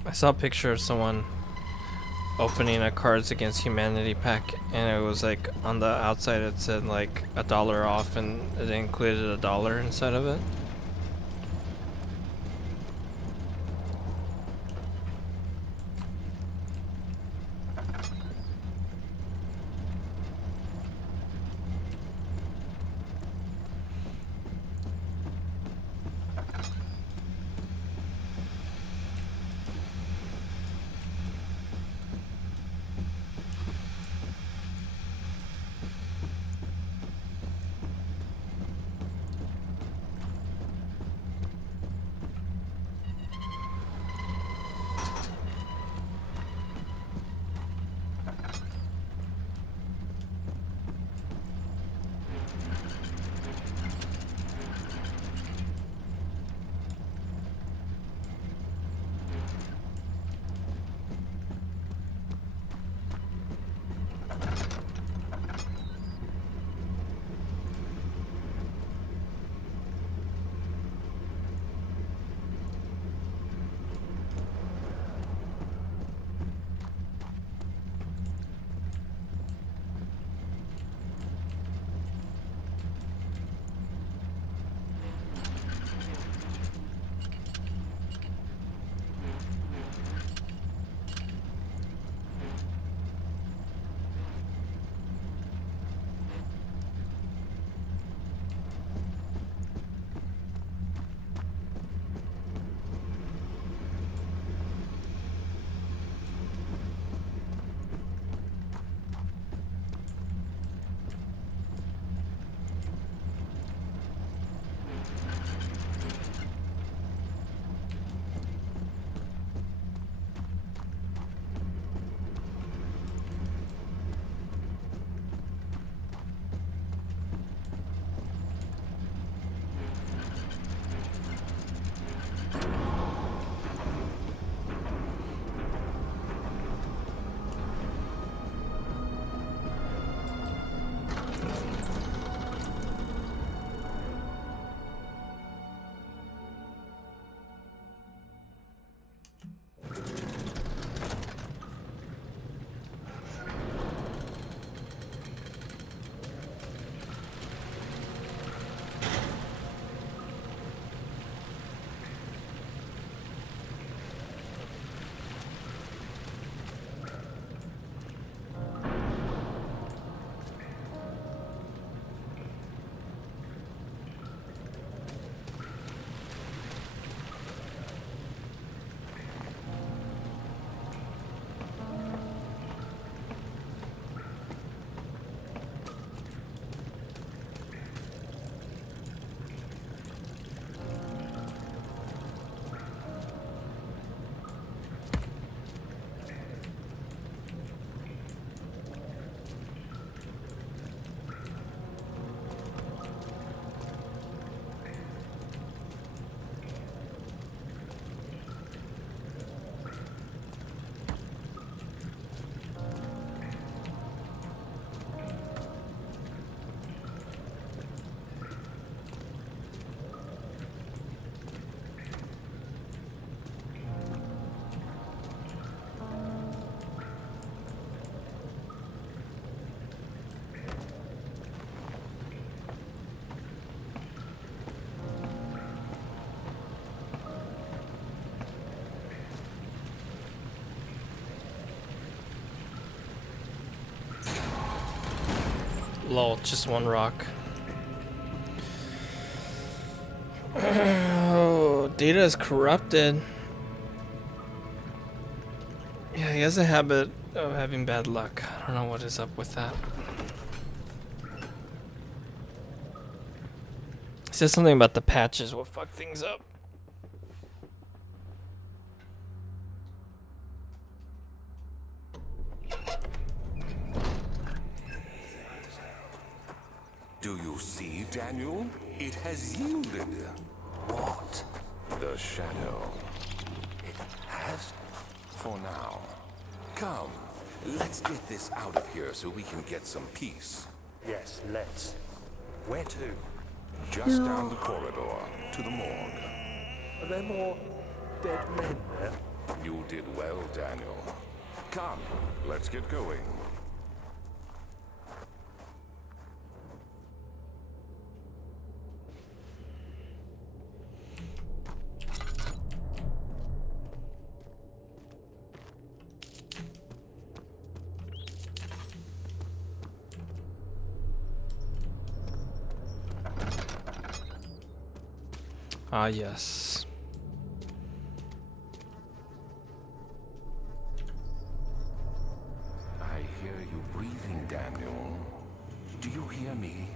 I saw a picture of someone opening a Cards Against Humanity pack, and it was like on the outside it said like $1 off, and it included $1 inside of it. Lol, just one rock. Oh, Data is corrupted. Yeah, he has a habit of having bad luck. I don't know what is up with that. He says something about the patches will fuck things up. Do you see, Daniel? It has yielded. What? The shadow. It has? For now. Come, let's get this out of here so we can get some peace. Yes, let's. Where to? Just down the corridor, to the morgue. Are there more dead men there? You did well, Daniel. Come, let's get going. Ah, yes. I hear you breathing, Daniel. Do you hear me?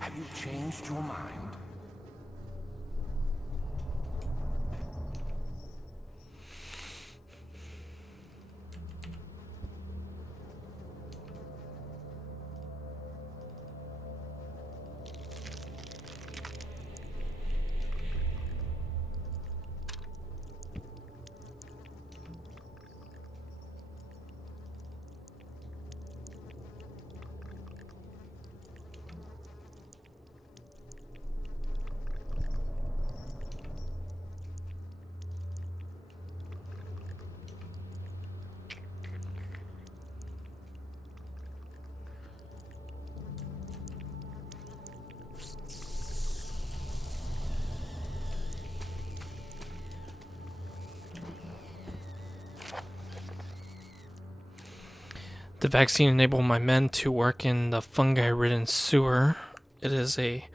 Have you changed your mind? The vaccine enabled my men to work in the fungi-ridden sewer. It is a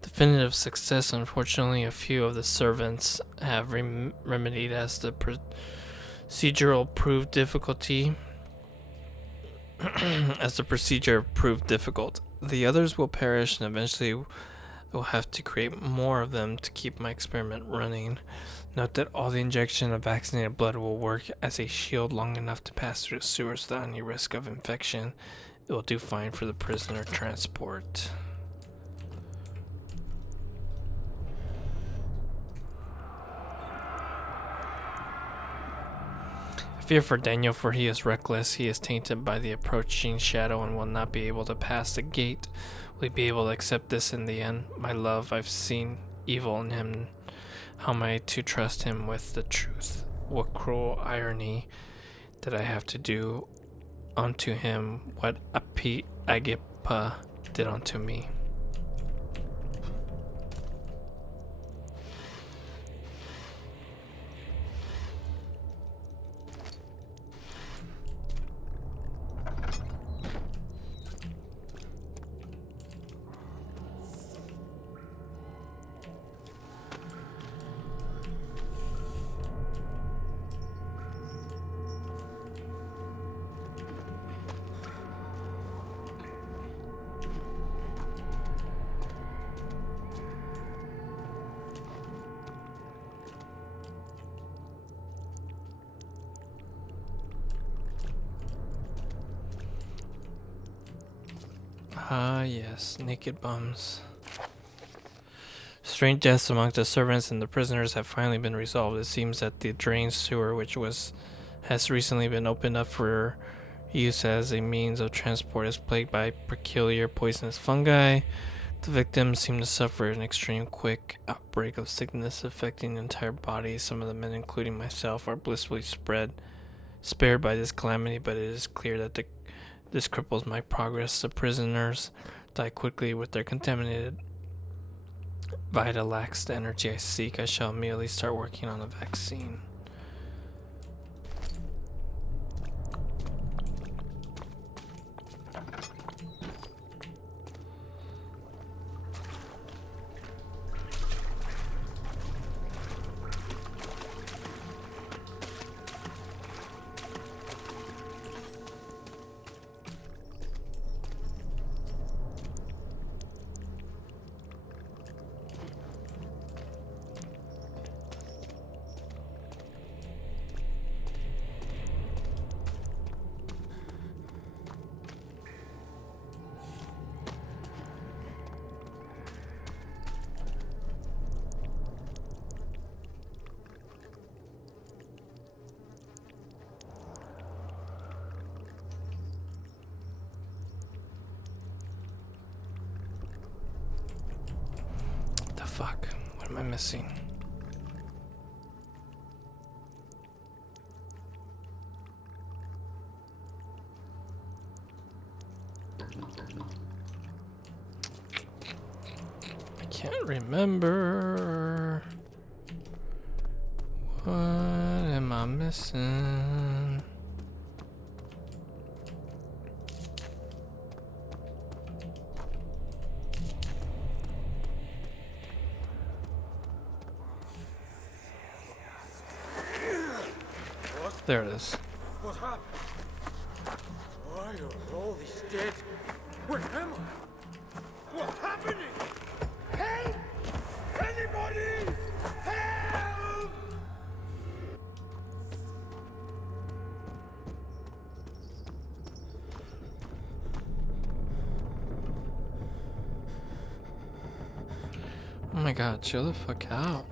definitive success. Unfortunately, a few of the servants have remedied as the procedural proved difficulty. As the procedure proved difficult, the others will perish, and eventually I will have to create more of them to keep my experiment running. Note that all the injection of vaccinated blood will work as a shield long enough to pass through the sewers without any risk of infection. It will do fine for the prisoner transport. I fear for Daniel, for he is reckless. He is tainted by the approaching shadow and will not be able to pass the gate. Will he be able to accept this in the end? My love, I've seen evil in him. How am I to trust him with the truth? What cruel irony did I have to do unto him what Agrippa did unto me? Ah, yes, naked bums. Strange deaths amongst the servants and the prisoners have finally been resolved. It seems that the drained sewer, which has recently been opened up for use as a means of transport, is plagued by peculiar poisonous fungi. The victims seem to suffer an extreme quick outbreak of sickness affecting the entire body. Some of the men, including myself, are blissfully spared by this calamity, but it is clear that this cripples my progress. The prisoners die quickly with their contaminated vita lacks the energy I seek. I shall immediately start working on a vaccine. fuck. What am I missing? I can't remember. What am I missing? There it is. What happened? Why are all these dead? Where am I? What's happening? Help! Anybody! Help! Oh my god, chill the fuck out.